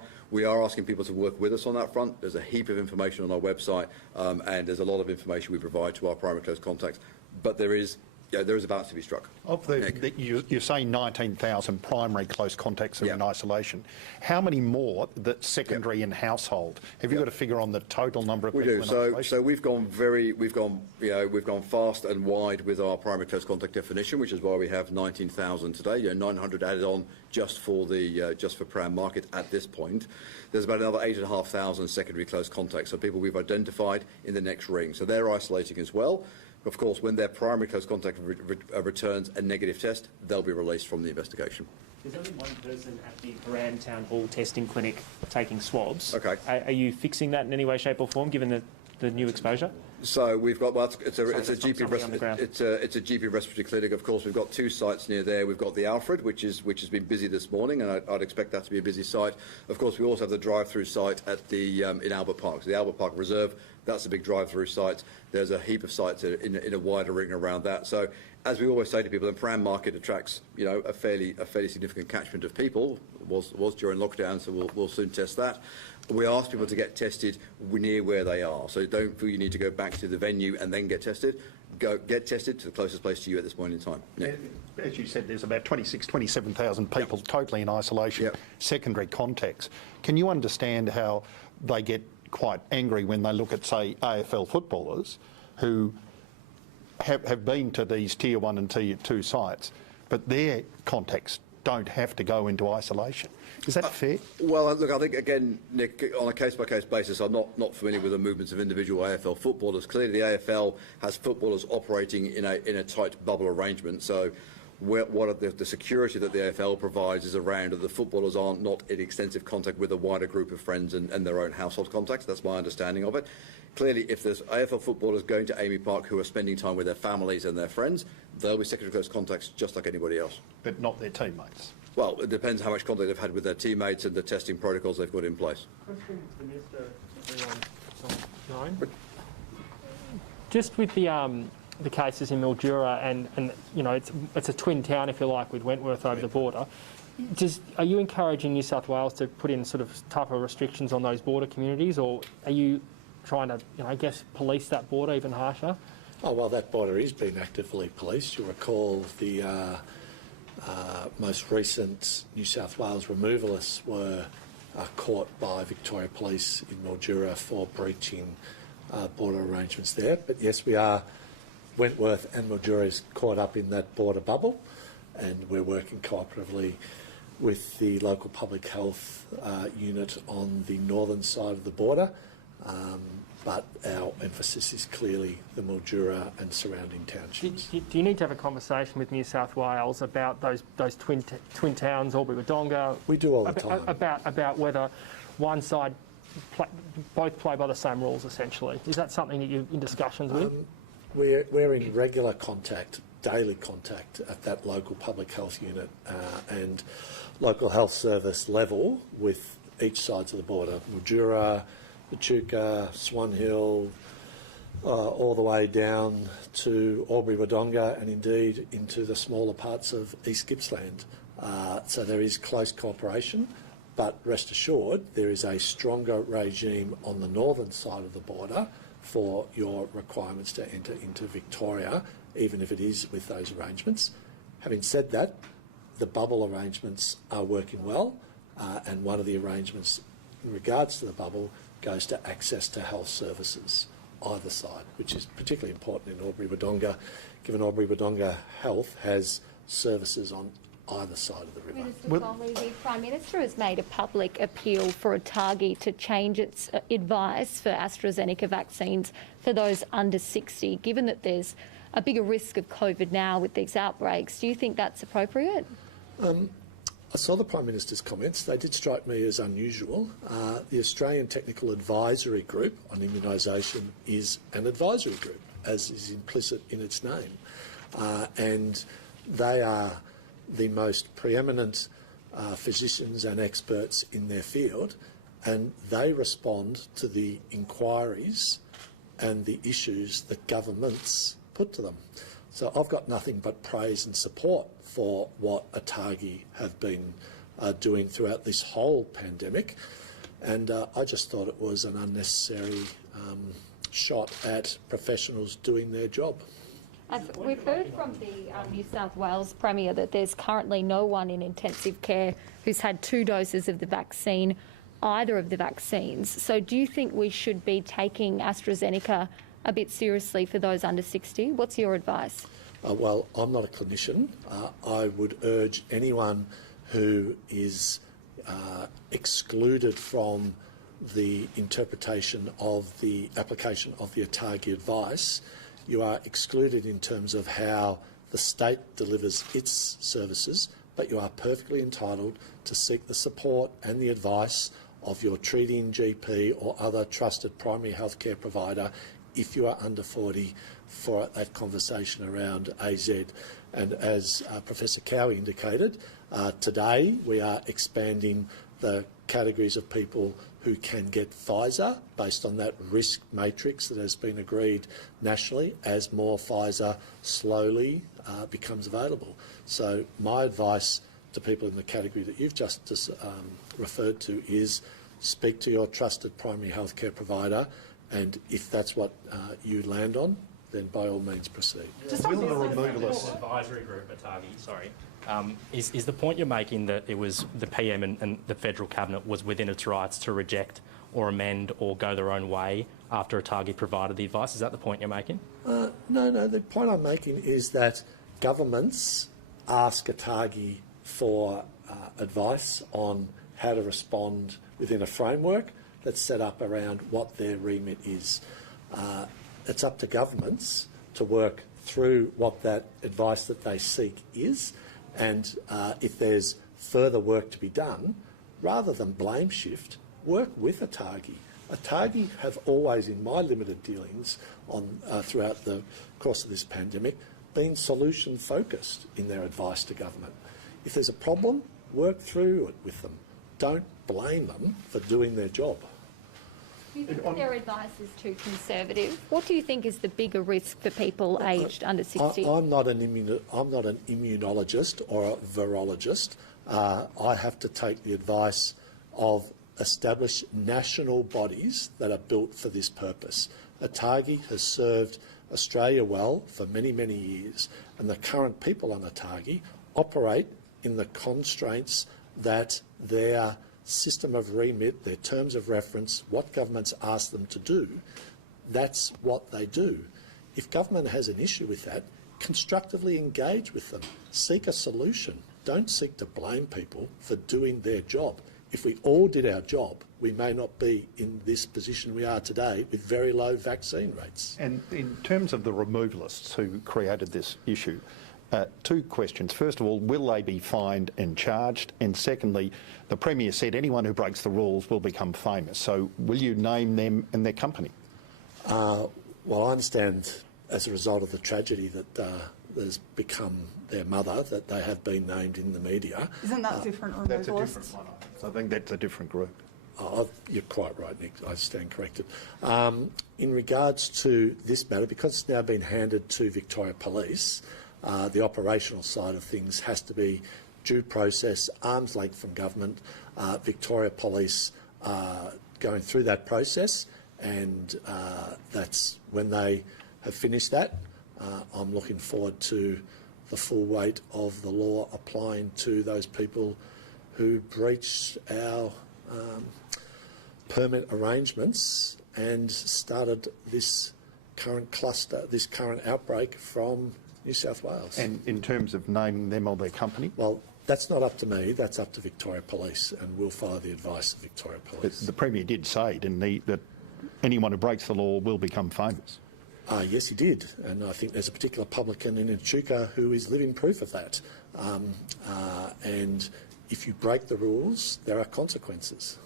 asking people to work with us on that front. There's a heap of information on our website, and there's a lot of information we provide to our primary close contacts. But there is a balance to be struck. Of you're saying 19,000 primary close contacts are in isolation. How many more that secondary and household? Have you got a figure on the total number of people in isolation? So we've gone fast and wide with our primary close contact definition, which is why we have 19,000 today. 900 added on just for Crown Market at this point. There's about another 8,500 secondary close contacts, so people we've identified in the next ring. So they're isolating as well. Of course, when their primary close contact returns a negative test, they'll be released from the investigation. There's only one person at the Paran Town Hall testing clinic taking swabs. Okay. Are you fixing that in any way, shape or form, given the new exposure? So we've got, it's a GP respiratory clinic. Of course, we've got two sites near there. We've got the Alfred, which has been busy this morning, and I'd expect that to be a busy site. Of course, we also have the drive-through site at the in Albert Park. So the Albert Park Reserve, that's a big drive-through site. There's a heap of sites in a wider ring around that. So, as we always say to people, the Paran Market attracts a fairly significant catchment of people. Was during lockdown, so we'll soon test that. We ask people to get tested near where they are. So don't feel you need to go back to the venue and then get tested. Go get tested to the closest place to you at this point in time. Yeah. As you said, there's about 27,000 people totally in isolation, secondary contacts. Can you understand how they get quite angry when they look at, say, AFL footballers who have been to these Tier 1 and Tier 2 sites, but their contacts don't have to go into isolation? Is that fair? Well, look, I think, again, Nick, on a case-by-case basis, I'm not familiar with the movements of individual AFL footballers. Clearly, the AFL has footballers operating in a tight bubble arrangement, so what are the security that the AFL provides is around that the footballers are not in extensive contact with a wider group of friends and their own household contacts. That's my understanding of it. Clearly, if there's AFL footballers going to Amy Park who are spending time with their families and their friends, they'll be secondary close contacts just like anybody else. But not their teammates. Well, it depends how much contact they've had with their teammates and the testing protocols they've got in place. Just with the cases in Mildura and you know it's a twin town, if you like, with Wentworth over the border. Are you encouraging New South Wales to put in sort of tougher restrictions on those border communities, or are you trying to, I guess, police that border even harsher? Oh, well, that border is being actively policed. You'll recall the most recent New South Wales removalists were caught by Victoria Police in Mildura for breaching border arrangements there. But yes, Wentworth and Mildura is caught up in that border bubble, and we're working cooperatively with the local public health unit on the northern side of the border. But our emphasis is clearly the Mildura and surrounding townships. Do you need to have a conversation with New South Wales about those twin towns, Albury-Wodonga? We do all the time. About whether one side both play by the same rules, essentially. Is that something that you're in discussions with? We're in regular contact, daily contact at that local public health unit and local health service level with each sides of the border. Mildura, Echuca, Swan Hill, all the way down to Albury-Wodonga and indeed into the smaller parts of East Gippsland. So there is close cooperation, but rest assured there is a stronger regime on the northern side of the border for your requirements to enter into Victoria, even if it is with those arrangements. Having said that, the bubble arrangements are working well, and one of the arrangements in regards to the bubble goes to access to health services either side, which is particularly important in Albury-Wodonga, given Albury-Wodonga Health has services on either side of the river. Minister Foley, the Prime Minister has made a public appeal for ATAGI to change its advice for AstraZeneca vaccines for those under 60. Given that there's a bigger risk of COVID now with these outbreaks, do you think that's appropriate? I saw the Prime Minister's comments. They did strike me as unusual. The Australian Technical Advisory Group on Immunisation is an advisory group, as is implicit in its name. And they are the most preeminent physicians and experts in their field, and they respond to the inquiries and the issues that governments put to them. So I've got nothing but praise and support for what ATAGI have been doing throughout this whole pandemic, and I just thought it was an unnecessary shot at professionals doing their job. We've heard from the New South Wales Premier that there's currently no one in intensive care who's had 2 doses of the vaccine, either of the vaccines. So do you think we should be taking AstraZeneca a bit seriously for those under 60? What's your advice? Well, I'm not a clinician. I would urge anyone who is excluded from the interpretation of the application of the ATAGI advice. You are excluded in terms of how the state delivers its services, but you are perfectly entitled to seek the support and the advice of your treating GP or other trusted primary healthcare provider if you are under 40 for that conversation around AZ. And as Professor Cowie indicated, today we are expanding the categories of people who can get Pfizer based on that risk matrix that has been agreed nationally as more Pfizer slowly becomes available. So my advice to people in the category that you've just referred to is speak to your trusted primary healthcare provider, and if that's what you land on, then by all means proceed. Just on the removalist advisory group, ATAGI, sorry. Is the point you're making that it was the PM and the federal cabinet was within its rights to reject or amend or go their own way after ATAGI provided the advice? Is that the point you're making? No. The point I'm making is that governments ask ATAGI for advice on how to respond within a framework that's set up around what their remit is. It's up to governments to work through what that advice that they seek is, and if there's further work to be done, rather than blame shift, work with ATAGI. ATAGI have always, in my limited dealings on throughout the course of this pandemic, been solution focused in their advice to government. If there's a problem, work through it with them. Don't blame them for doing their job. Do you think that their advice is too conservative? What do you think is the bigger risk for people aged under 60? I'm not an immunologist or a virologist. I have to take the advice of established national bodies that are built for this purpose. ATAGI has served Australia well for many, many years, and the current people on ATAGI operate in the constraints that their system of remit, their terms of reference, what governments ask them to do, that's what they do. If government has an issue with that, constructively engage with them. Seek a solution. Don't seek to blame people for doing their job. If we all did our job, we may not be in this position we are today with very low vaccine rates. And in terms of the removalists who created this issue, two questions. First of all, will they be fined and charged? And secondly, the Premier said anyone who breaks the rules will become famous. So will you name them and their company? Well, I understand as a result of the tragedy that has become their mother, that they have been named in the media. Isn't that different removal That's a list? different one. I think that's a different group. Oh, you're quite right, Nick. I stand corrected. In regards to this matter, because it's now been handed to Victoria Police, the operational side of things has to be due process, arm's length from government, Victoria Police going through that process, and that's when they have finished that. I'm looking forward to the full weight of the law applying to those people who breached our permit arrangements and started this current cluster, this current outbreak from New South Wales. And in terms of naming them or their company? Well, that's not up to me, that's up to Victoria Police, and we'll follow the advice of Victoria Police. The Premier did say, didn't he, that anyone who breaks the law will become famous? Yes, he did, and I think there's a particular publican in Echuca who is living proof of that. And if you break the rules, there are consequences.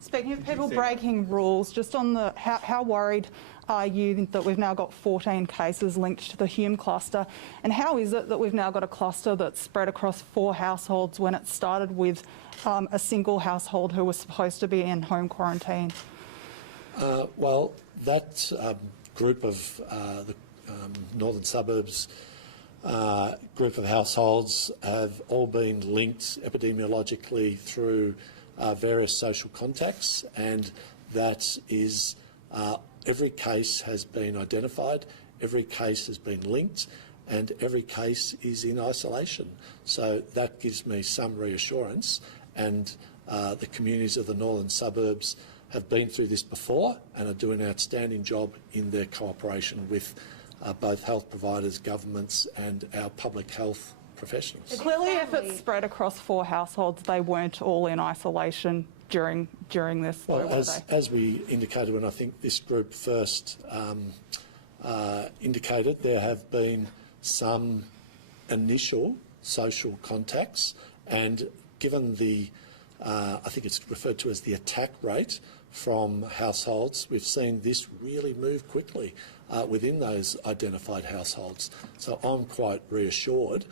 Speaking of people breaking rules, just on the how worried are you that we've now got 14 cases linked to the Hume cluster, and how is it that we've now got a cluster that's spread across 4 households when it started with a single household who was supposed to be in home quarantine? Well, that group of the northern suburbs group of households have all been linked epidemiologically through various social contacts, and that is every case has been identified, every case has been linked, and every case is in isolation. So that gives me some reassurance, and the communities of the northern suburbs have been through this before and are doing an outstanding job in their cooperation with both health providers, governments and our public health professionals. Clearly, if it's spread across 4 households, they weren't all in isolation during this. Well, as we indicated when I think this group first indicated, there have been some initial social contacts, and given the, I think it's referred to as the attack rate from households, we've seen this really move quickly within those identified households. So I'm quite reassured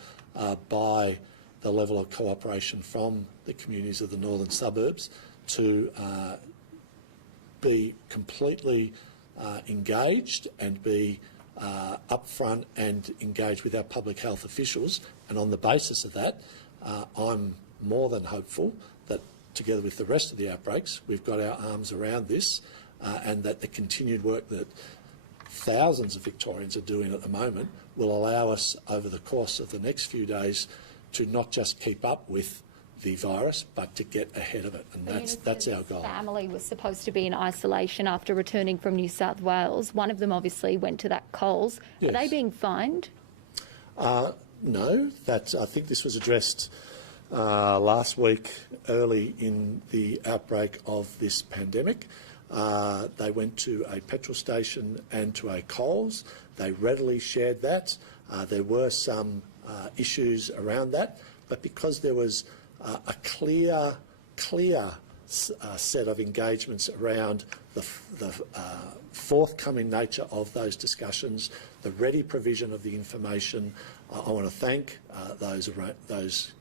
by the level of cooperation from the communities of the northern suburbs to be completely engaged and be upfront and engaged with our public health officials. And on the basis of that, I'm more than hopeful that together with the rest of the outbreaks, we've got our arms around this and that the continued work that thousands of Victorians are doing at the moment will allow us over the course of the next few days to not just keep up with the virus, but to get ahead of it, and that's our goal. Family was supposed to be in isolation after returning from New South Wales. One of them obviously went to that Coles. Yes. Are they being fined? No, I think this was addressed last week, early in the outbreak of this pandemic. They went to a petrol station and to a Coles. They readily shared that. There were some issues around that, but because there was a clear set of engagements around the forthcoming nature of those discussions, the ready provision of the information, I want to thank those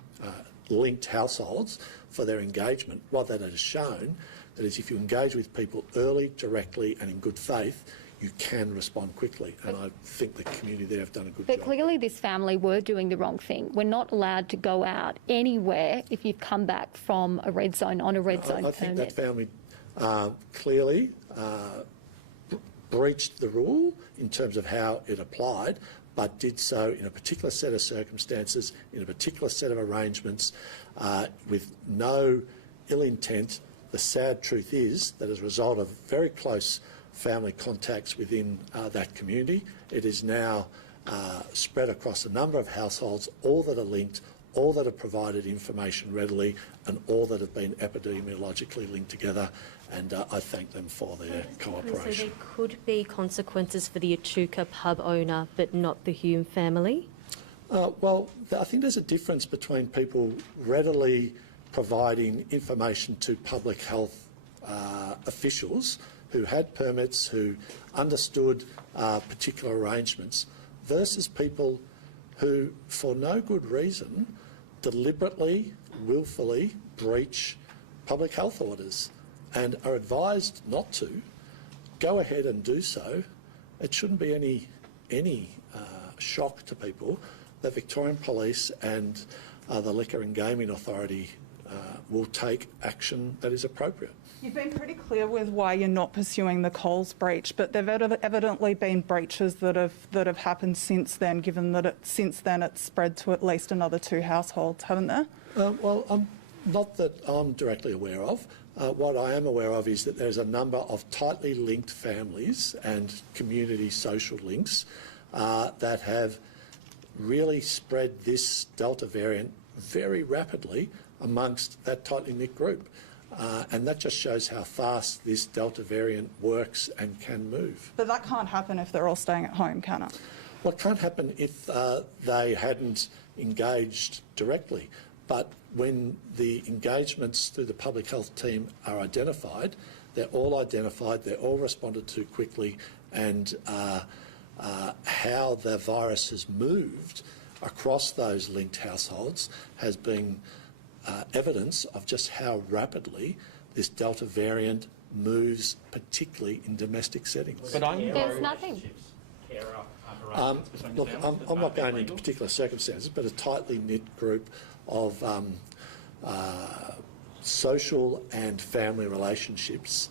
linked households for their engagement. What that has shown that is if you engage with people early, directly and in good faith, you can respond quickly. And I think the community there have done a good job. But clearly this family were doing the wrong thing. We're not allowed to go out anywhere if you've come back from a red zone on a red zone permit. I think that family clearly breached the rule in terms of how it applied, but did so in a particular set of circumstances, in a particular set of arrangements, with no ill intent. The sad truth is that as a result of very close family contacts within that community, it is now spread across a number of households, all that are linked, all that have provided information readily, and all that have been epidemiologically linked together. And I thank them for their cooperation. So there could be consequences for the Echuca pub owner, but not the Hume family? Well, I think there's a difference between people readily providing information to public health officials who had permits, who understood particular arrangements, versus people who, for no good reason, deliberately, willfully breach public health orders and are advised not to. Go ahead and do so. It shouldn't be any shock to people that Victorian Police and the Liquor and Gaming Authority will take action that is appropriate. You've been pretty clear with why you're not pursuing the Coles breach, but there have evidently been breaches that have happened since then, given that since then it's spread to at least another 2 households, haven't there? Well, not that I'm directly aware of. What I am aware of is that there's a number of tightly linked families and community social links that have really spread this Delta variant very rapidly amongst that tightly knit group. And that just shows how fast this Delta variant works and can move. But that can't happen if they're all staying at home, can it? Well, it can't happen if they hadn't engaged directly. But when the engagements through the public health team are identified, they're all responded to quickly, and how the virus has moved across those linked households has been evidence of just how rapidly this Delta variant moves, particularly in domestic settings. But there's nothing. Look, I'm not going into particular circumstances, but a tightly knit group of social and family relationships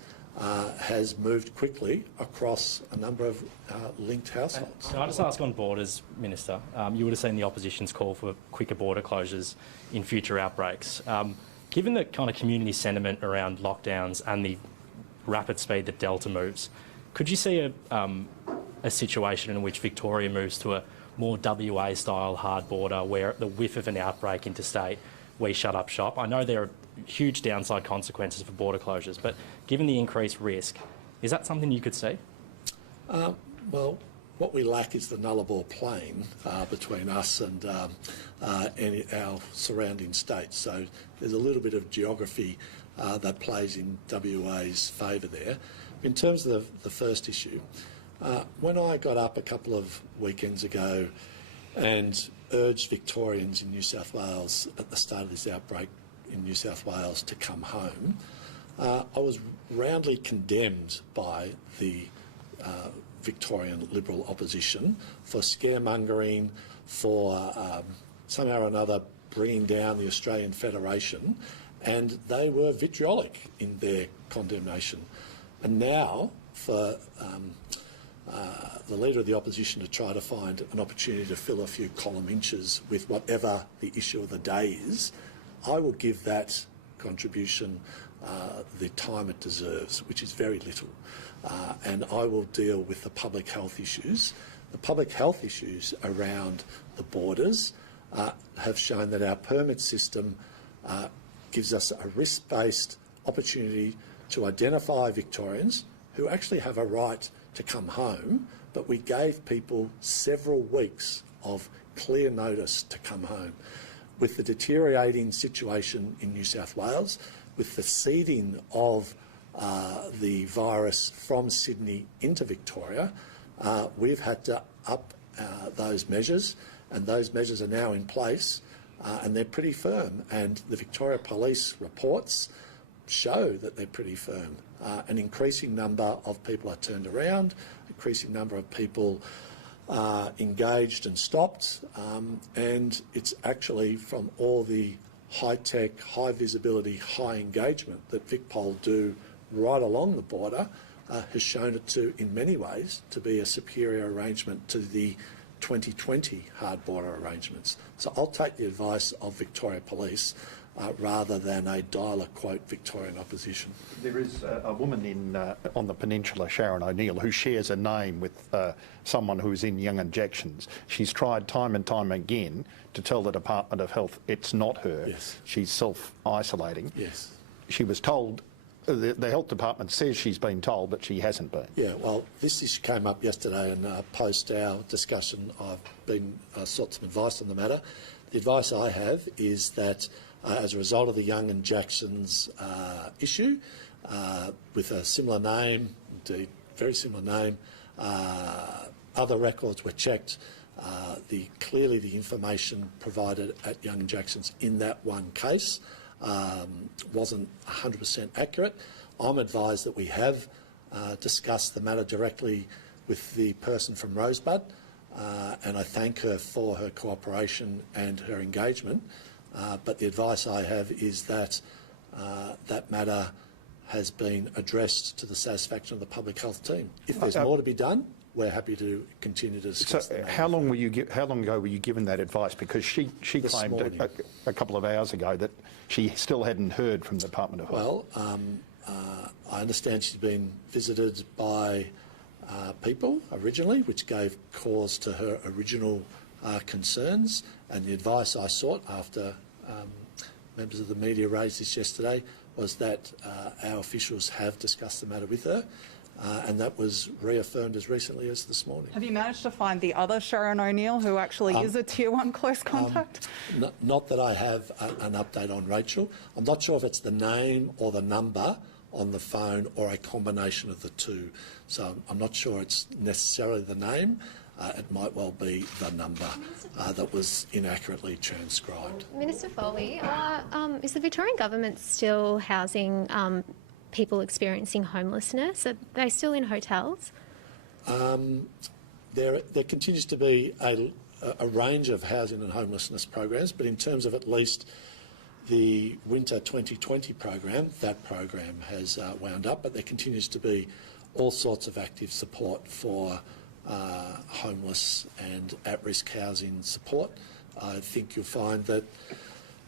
has moved quickly across a number of linked households. Can I just ask on borders, Minister? You would have seen the opposition's call for quicker border closures in future outbreaks. Given the kind of community sentiment around lockdowns and the rapid speed that Delta moves, could you see a situation in which Victoria moves to a more WA-style hard border where at the whiff of an outbreak interstate, we shut up shop? I know there are huge downside consequences for border closures, but given the increased risk, is that something you could see? Well, what we lack is the nullable plain between us and our surrounding states. So there's a little bit of geography that plays in WA's favour there. In terms of the first issue, when I got up a couple of weekends ago and urged Victorians in New South Wales at the start of this outbreak in New South Wales to come home, I was roundly condemned by the Victorian Liberal opposition for scaremongering, for somehow or another bringing down the Australian Federation, and they were vitriolic in their condemnation. And now for the Leader of the Opposition to try to find an opportunity to fill a few column inches with whatever the issue of the day is, I will give that contribution the time it deserves, which is very little. And I will deal with the public health issues. The public health issues around the borders have shown that our permit system gives us a risk-based opportunity to identify Victorians who actually have a right to come home, but we gave people several weeks of clear notice to come home. With the deteriorating situation in New South Wales, with the seeding of the virus from Sydney into Victoria, we've had to up those measures, and those measures are now in place, and they're pretty firm. And the Victoria Police reports show that they're pretty firm. An increasing number of people are turned around, increasing number of people engaged and stopped, and it's actually from all the high-tech, high-visibility, high engagement that VicPol do right along the border has shown it to, in many ways, to be a superior arrangement to the 2020 hard border arrangements. So I'll take the advice of Victoria Police rather than a dial-a-quote Victorian opposition. There is a woman on the peninsula, Sharon O'Neill, who shares a name with someone who's in Young Injections. She's tried time and time again to tell the Department of Health it's not her. Yes. She's self-isolating. Yes. She was told, the Health Department says she's been told, but she hasn't been. Yeah, well, this issue came up yesterday, and post our discussion, I've been sought some advice on the matter. The advice I have is that as a result of the Young and Jackson's issue, with a similar name, indeed very similar name, other records were checked. Clearly the information provided at Young and Jackson's in that one case wasn't 100% accurate. I'm advised that we have discussed the matter directly with the person from Rosebud, and I thank her for her cooperation and her engagement. But the advice I have is that that matter has been addressed to the satisfaction of the public health team. If there's more to be done, we're happy to continue to discuss that. How long ago were you given that advice? Because she claimed a couple of hours ago that she still hadn't heard from the Department of Health. Well, I understand she's been visited by people originally, which gave cause to her original concerns, and the advice I sought after members of the media raised this yesterday was that our officials have discussed the matter with her, and that was reaffirmed as recently as this morning. Have you managed to find the other Sharon O'Neill who actually is a Tier 1 close contact? Not that I have an update on Rachel. I'm not sure if it's the name or the number on the phone or a combination of the two. So I'm not sure it's necessarily the name. It might well be the number that was inaccurately transcribed. Minister Foley, is the Victorian government still housing people experiencing homelessness? Are they still in hotels? There continues to be a range of housing and homelessness programs, but in terms of at least the winter 2020 program, that program has wound up, but there continues to be all sorts of active support for homeless and at-risk housing support. I think you'll find that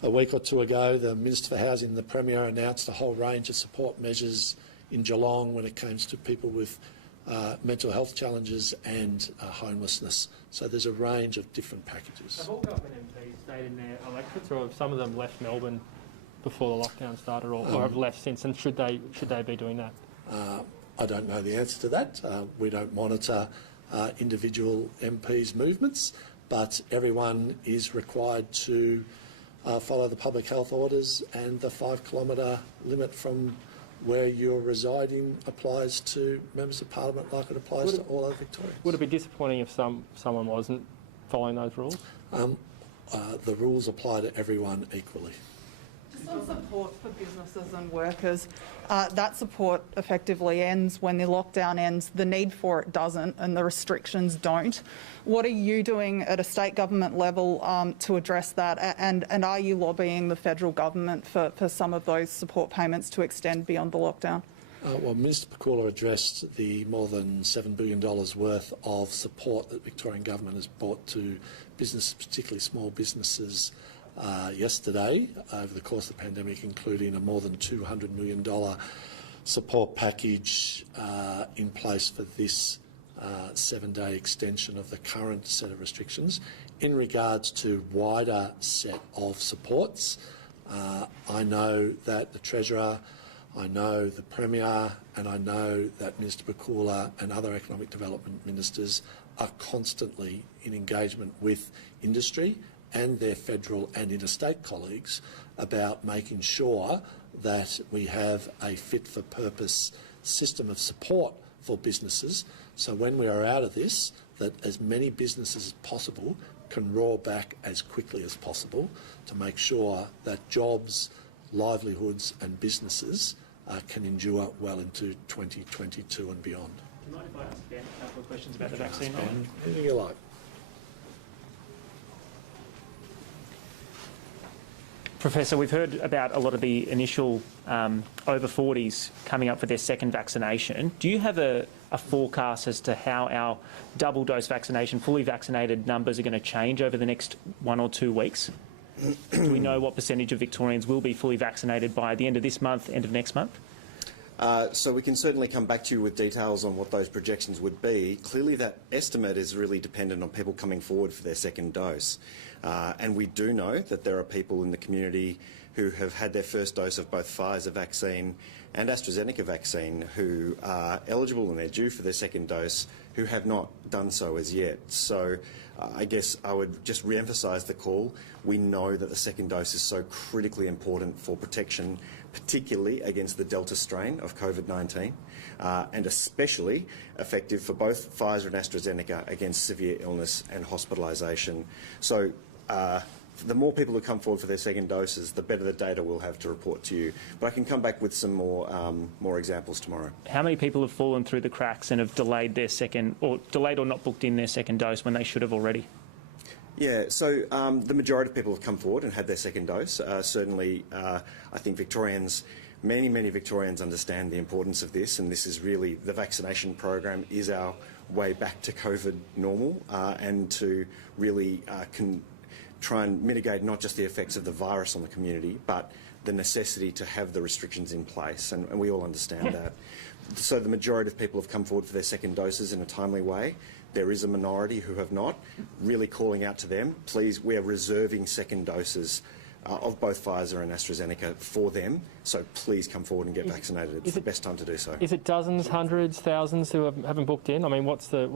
a week or two ago, the Minister for Housing and the Premier announced a whole range of support measures in Geelong when it comes to people with mental health challenges and homelessness. So there's a range of different packages. Have all government MPs stayed in their electorates, or have some of them left Melbourne before the lockdown started, or have left since? And should they be doing that? I don't know the answer to that. We don't monitor individual MPs' movements, but everyone is required to follow the public health orders, and the 5-kilometre limit from where you're residing applies to members of Parliament like it applies to all other Victorians. Would it be disappointing if someone wasn't following those rules? The rules apply to everyone equally. Just on support for businesses and workers, that support effectively ends when the lockdown ends. The need for it doesn't, and the restrictions don't. What are you doing at a state government level to address that? And are you lobbying the federal government for some of those support payments to extend beyond the lockdown? Well, Minister Pakula addressed the more than $7 billion worth of support that the Victorian government has brought to businesses, particularly small businesses, yesterday over the course of the pandemic, including a more than $200 million support package in place for this 7-day extension of the current set of restrictions. In regards to wider set of supports, I know that the Treasurer I know the Premier and I know that Minister Bakula and other economic development ministers are constantly in engagement with industry and their federal and interstate colleagues about making sure that we have a fit-for-purpose system of support for businesses, so when we are out of this, that as many businesses as possible can roar back as quickly as possible to make sure that jobs, livelihoods and businesses can endure well into 2022 and beyond. Do you mind if I ask Ben a couple of questions about the vaccine? Anything you like. Professor, we've heard about a lot of the initial over 40s coming up for their second vaccination. Do you have a forecast as to how our double dose vaccination, fully vaccinated numbers are going to change over the next 1 or 2 weeks? Do we know what percentage of Victorians will be fully vaccinated by the end of this month, end of next month? So we can certainly come back to you with details on what those projections would be. Clearly that estimate is really dependent on people coming forward for their second dose. And we do know that there are people in the community who have had their first dose of both Pfizer vaccine and AstraZeneca vaccine who are eligible and they're due for their second dose who have not done so as yet. So I guess I would just re-emphasise the call. We know that the second dose is so critically important for protection, particularly against the Delta strain of COVID-19, and especially effective for both Pfizer and AstraZeneca against severe illness and hospitalisation. So the more people who come forward for their second doses, the better the data we'll have to report to you. But I can come back with some more examples tomorrow. How many people have fallen through the cracks and have delayed their second, or delayed or not booked in their second dose when they should have already? Yeah, so the majority of people have come forward and had their second dose. Certainly, I think Victorians, many Victorians understand the importance of this, and this is really, the vaccination program is our way back to COVID normal and to really try and mitigate not just the effects of the virus on the community, but the necessity to have the restrictions in place, and we all understand that. So the majority of people have come forward for their second doses in a timely way. There is a minority who have not. Really calling out to them, please, we are reserving second doses of both Pfizer and AstraZeneca for them, so please come forward and get vaccinated. It's the best time to do so. Is it dozens, hundreds, thousands who haven't booked in? I mean, what's the...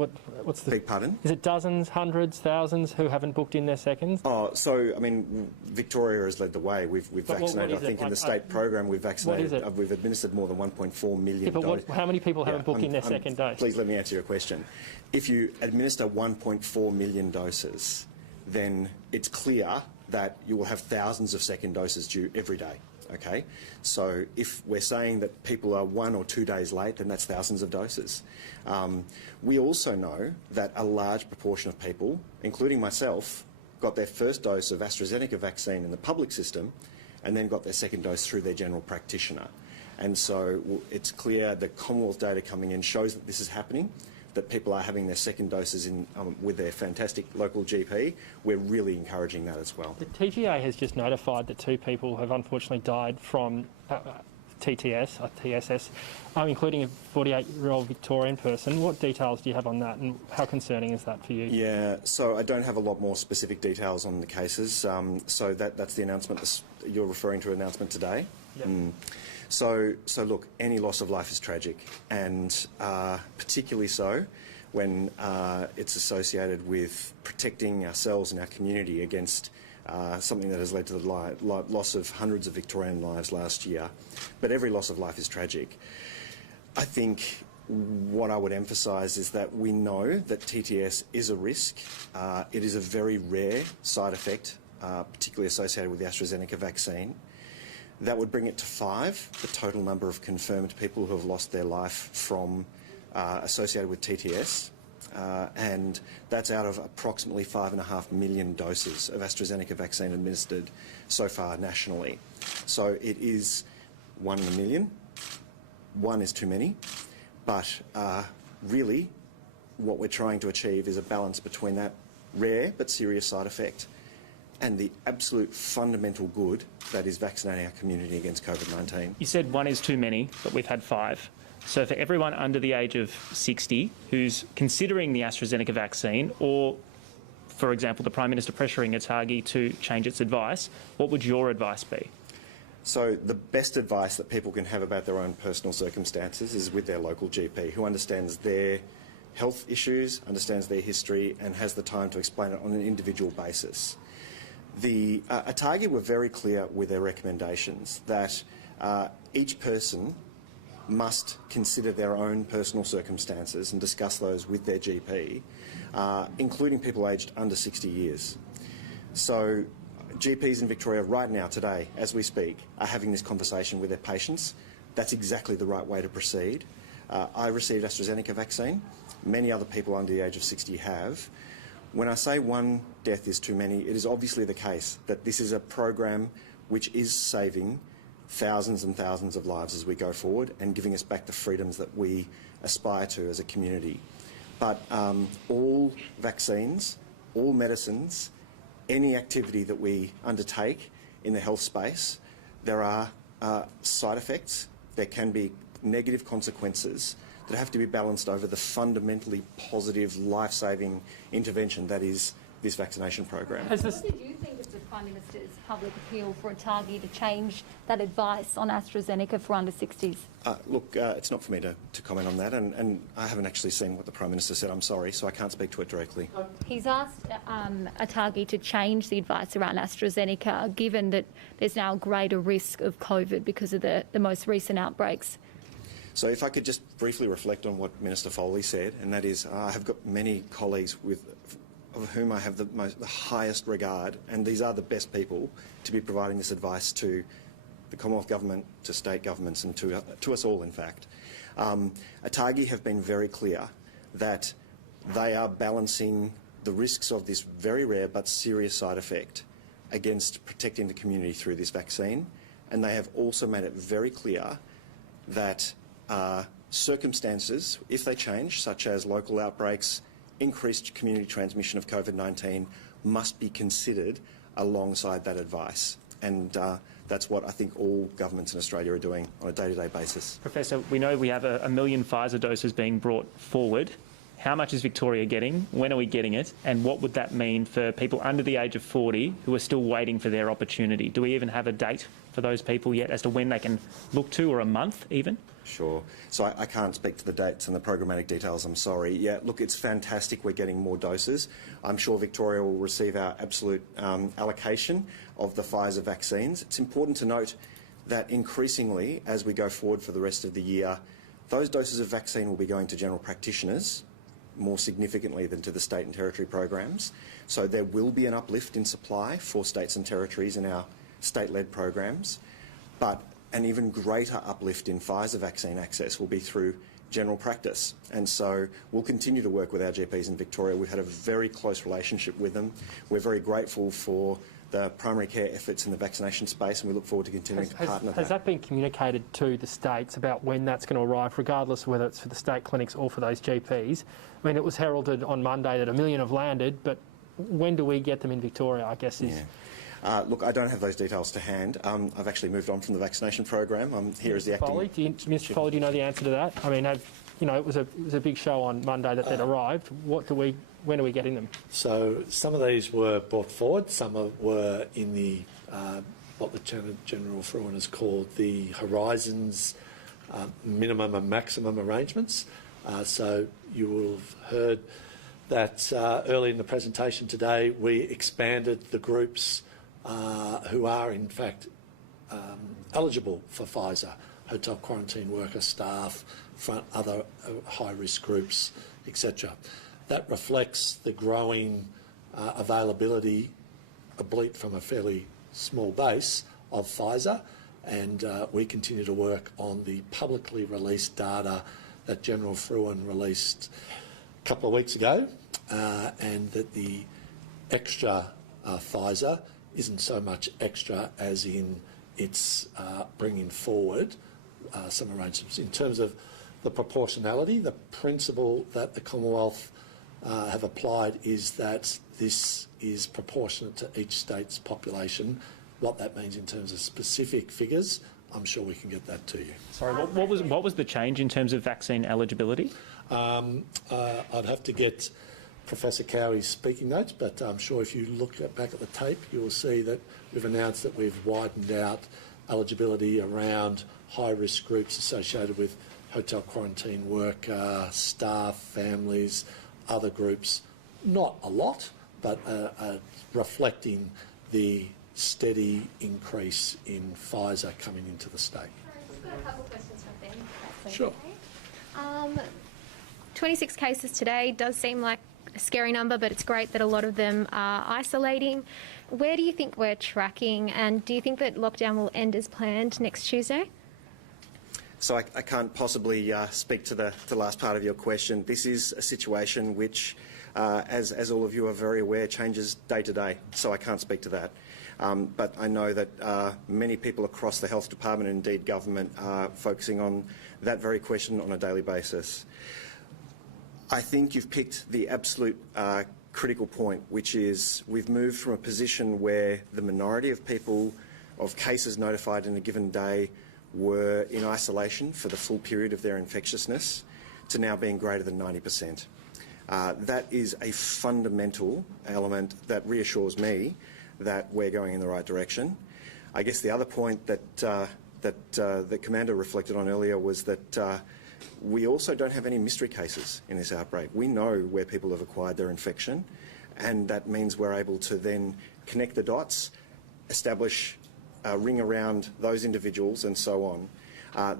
Beg pardon? Is it dozens, hundreds, thousands who haven't booked in their seconds? Oh, so, I mean, Victoria has led the way. We've vaccinated, I think, in the state program, we've vaccinated, we've administered more than 1.4 million doses. How many people haven't booked in their second dose? Please let me answer your question. If you administer 1.4 million doses, then it's clear that you will have thousands of second doses due every day, okay? So if we're saying that people are 1 or 2 days late, then that's thousands of doses. We also know that a large proportion of people, including myself, got their first dose of AstraZeneca vaccine in the public system and then got their second dose through their general practitioner. And so it's clear the Commonwealth data coming in shows that this is happening, that people are having their second doses in, with their fantastic local GP. We're really encouraging that as well. The TGA has just notified that 2 people have unfortunately died from TSS, including a 48-year-old Victorian person. What details do you have on that, and how concerning is that for you? Yeah, so I don't have a lot more specific details on the cases. So that's the announcement. You're referring to an announcement today? Yep. So look, any loss of life is tragic, and particularly so when it's associated with protecting ourselves and our community against something that has led to the loss of hundreds of Victorian lives last year. But every loss of life is tragic. I think what I would emphasise is that we know that TTS is a risk. It is a very rare side effect, particularly associated with the AstraZeneca vaccine. That would bring it to 5, the total number of confirmed people who have lost their life from associated with TTS. And that's out of approximately 5.5 million doses of AstraZeneca vaccine administered so far nationally. So it is 1 in a million. 1 is too many. But really, what we're trying to achieve is a balance between that rare but serious side effect and the absolute fundamental good that is vaccinating our community against COVID-19. You said 1 is too many, but we've had 5. So for everyone under the age of 60 who's considering the AstraZeneca vaccine, or, for example, the Prime Minister pressuring Atagi to change its advice, what would your advice be? So the best advice that people can have about their own personal circumstances is with their local GP, who understands their health issues, understands their history, and has the time to explain it on an individual basis. The ATAGI were very clear with their recommendations that each person must consider their own personal circumstances and discuss those with their GP, including people aged under 60 years. So GPs in Victoria right now, today, as we speak, are having this conversation with their patients. That's exactly the right way to proceed. I received AstraZeneca vaccine. Many other people under the age of 60 have. When I say one death is too many, it is obviously the case that this is a program which is saving thousands and thousands of lives as we go forward and giving us back the freedoms that we aspire to as a community. But all vaccines, all medicines, any activity that we undertake in the health space, there are side effects, there can be negative consequences that have to be balanced over the fundamentally positive, life-saving intervention that is this vaccination program. What did you think of the Prime Minister's public appeal for ATAGI to change that advice on AstraZeneca for under 60s? Look, it's not for me to comment on that, and I haven't actually seen what the Prime Minister said, I'm sorry, so I can't speak to it directly. He's asked ATAGI to change the advice around AstraZeneca, given that there's now a greater risk of COVID because of the most recent outbreaks. So if I could just briefly reflect on what Minister Foley said, and that is I have got many colleagues of whom I have the highest regard, and these are the best people to be providing this advice to the Commonwealth Government, to state governments and to us all, in fact. ATAGI have been very clear that they are balancing the risks of this very rare but serious side effect against protecting the community through this vaccine, and they have also made it very clear that circumstances, if they change, such as local outbreaks, increased community transmission of COVID-19, must be considered alongside that advice. And that's what I think all governments in Australia are doing on a day-to-day basis. Professor, we know we have a million Pfizer doses being brought forward. How much is Victoria getting? When are we getting it? And what would that mean for people under the age of 40 who are still waiting for their opportunity? Do we even have a date for those people yet as to when they can look to, or a month even? Sure. So I can't speak to the dates and the programmatic details, I'm sorry. Yeah, look, it's fantastic we're getting more doses. I'm sure Victoria will receive our absolute allocation of the Pfizer vaccines. It's important to note that increasingly, as we go forward for the rest of the year, those doses of vaccine will be going to general practitioners more significantly than to the state and territory programs. So there will be an uplift in supply for states and territories in our state-led programs, but an even greater uplift in Pfizer vaccine access will be through general practice. And so we'll continue to work with our GPs in Victoria. We've had a very close relationship with them. We're very grateful for the primary care efforts in the vaccination space, and we look forward to continuing to partner. Has that been communicated to the states about when that's going to arrive, regardless of whether it's for the state clinics or for those GPs? I mean, it was heralded on Monday that 1 million have landed, but when do we get them in Victoria, I guess is... Yeah. Look, I don't have those details to hand. I've actually moved on from the vaccination program. I'm here as the acting... Mr. Foley, do you know the answer to that? I mean, it was a big show on Monday that they'd arrived. When are we getting them? So some of these were brought forward. Some were in the what the General Fruin has called the Horizons minimum and maximum arrangements. So you will have heard that early in the presentation today we expanded the groups who are in fact eligible for Pfizer: hotel quarantine worker, staff, other high-risk groups, etc. That reflects the growing availability, albeit from a fairly small base, of Pfizer, and we continue to work on the publicly released data that General Fruin released a couple of weeks ago, and that the extra Pfizer isn't so much extra as in it's bringing forward some arrangements. In terms of the proportionality, the principle that the Commonwealth have applied is that this is proportionate to each state's population. What that means in terms of specific figures, I'm sure we can get that to you. Sorry, what was the change in terms of vaccine eligibility? I'd have to get Professor Cowie's speaking notes, but I'm sure if you look back at the tape, you will see that we've announced that we've widened out eligibility around high-risk groups associated with hotel quarantine worker, staff, families, other groups. Not a lot, but reflecting the steady increase in Pfizer coming into the state. We've got a couple of questions from Ben. That's Sure. okay. 26 cases today does seem like a scary number, but it's great that a lot of them are isolating. Where do you think we're tracking, and do you think that lockdown will end as planned next Tuesday? So I can't possibly speak to the last part of your question. This is a situation which, as all of you are very aware, changes day to day, so I can't speak to that. But I know that many people across the health department and indeed government are focusing on that very question on a daily basis. I think you've picked the absolute critical point, which is we've moved from a position where the minority of people, of cases notified in a given day, were in isolation for the full period of their infectiousness, to now being greater than 90%. That is a fundamental element that reassures me that we're going in the right direction. I guess the other point that the Commander reflected on earlier was that we also don't have any mystery cases in this outbreak. We know where people have acquired their infection, and that means we're able to then connect the dots, establish a ring around those individuals and so on.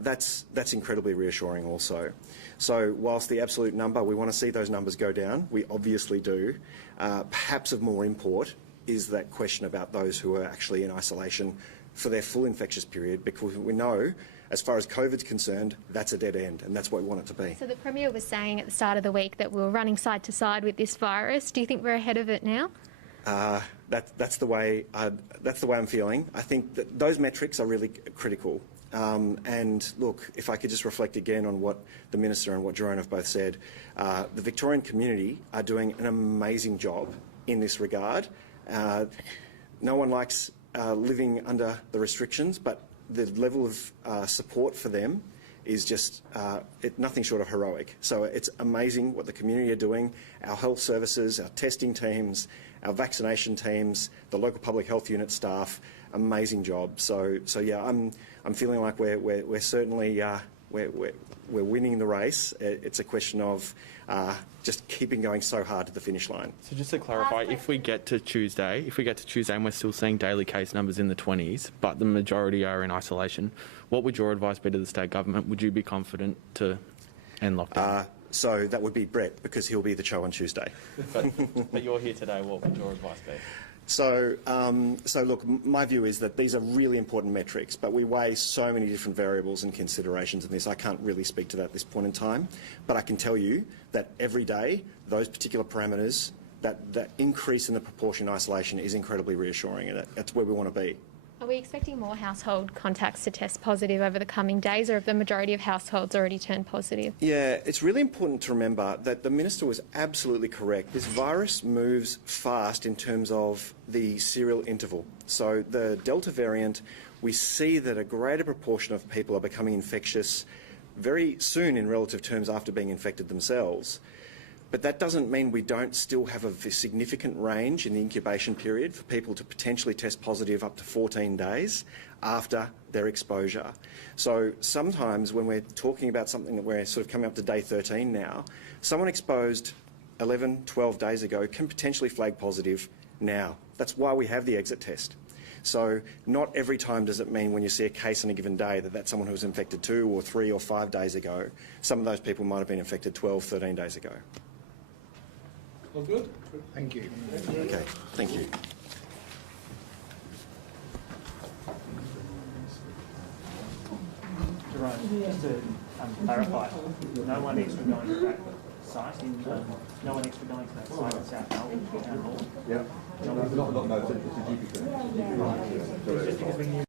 That's incredibly reassuring also. So whilst the absolute number, we want to see those numbers go down, we obviously do, perhaps of more import is that question about those who are actually in isolation for their full infectious period, because we know, as far as COVID's concerned, that's a dead end, and that's what we want it to be. So the Premier was saying at the start of the week that we were running side to side with this virus. Do you think we're ahead of it now? That's the way I'm feeling. I think that those metrics are really critical. And look, if I could just reflect again on what the Minister and what Jerome have both said, the Victorian community are doing an amazing job in this regard. No one likes living under the restrictions, but the level of support for them is just nothing short of heroic. So it's amazing what the community are doing. Our health services, our testing teams, our vaccination teams, the local public health unit staff, amazing job. So yeah, I'm feeling like we're certainly we're winning the race. It's a question of just keeping going so hard to the finish line. So just to clarify, if we get to Tuesday and we're still seeing daily case numbers in the 20s, but the majority are in isolation, what would your advice be to the state government? Would you be confident to end lockdown? So that would be Brett, because he'll be the show on Tuesday. But you're here today. What would your advice be? So look, my view is that these are really important metrics, but we weigh so many different variables and considerations in this. I can't really speak to that at this point in time, but I can tell you that every day, those particular parameters, that increase in the proportion of isolation is incredibly reassuring, and that's where we want to be. Are we expecting more household contacts to test positive over the coming days, or have the majority of households already turned positive? Yeah, it's really important to remember that the Minister was absolutely correct. This virus moves fast in terms of the serial interval. So the Delta variant, we see that a greater proportion of people are becoming infectious very soon in relative terms after being infected themselves. But that doesn't mean we don't still have a significant range in the incubation period for people to potentially test positive up to 14 days after their exposure. So sometimes when we're talking about something that we're sort of coming up to day 13 now, someone exposed 11, 12 days ago can potentially flag positive now. That's why we have the exit test. So not every time does it mean when you see a case on a given day that that's someone who was infected 2 or 3 or 5 days ago. Some of those people might have been infected 12, 13 days ago. All good? Thank you. Okay, thank you. Jerome, just to clarify, no one extra going to that site no one extra going to that site in South Melbourne, Town Hall? Yeah. Not, it's a GP clinic. Just because we knew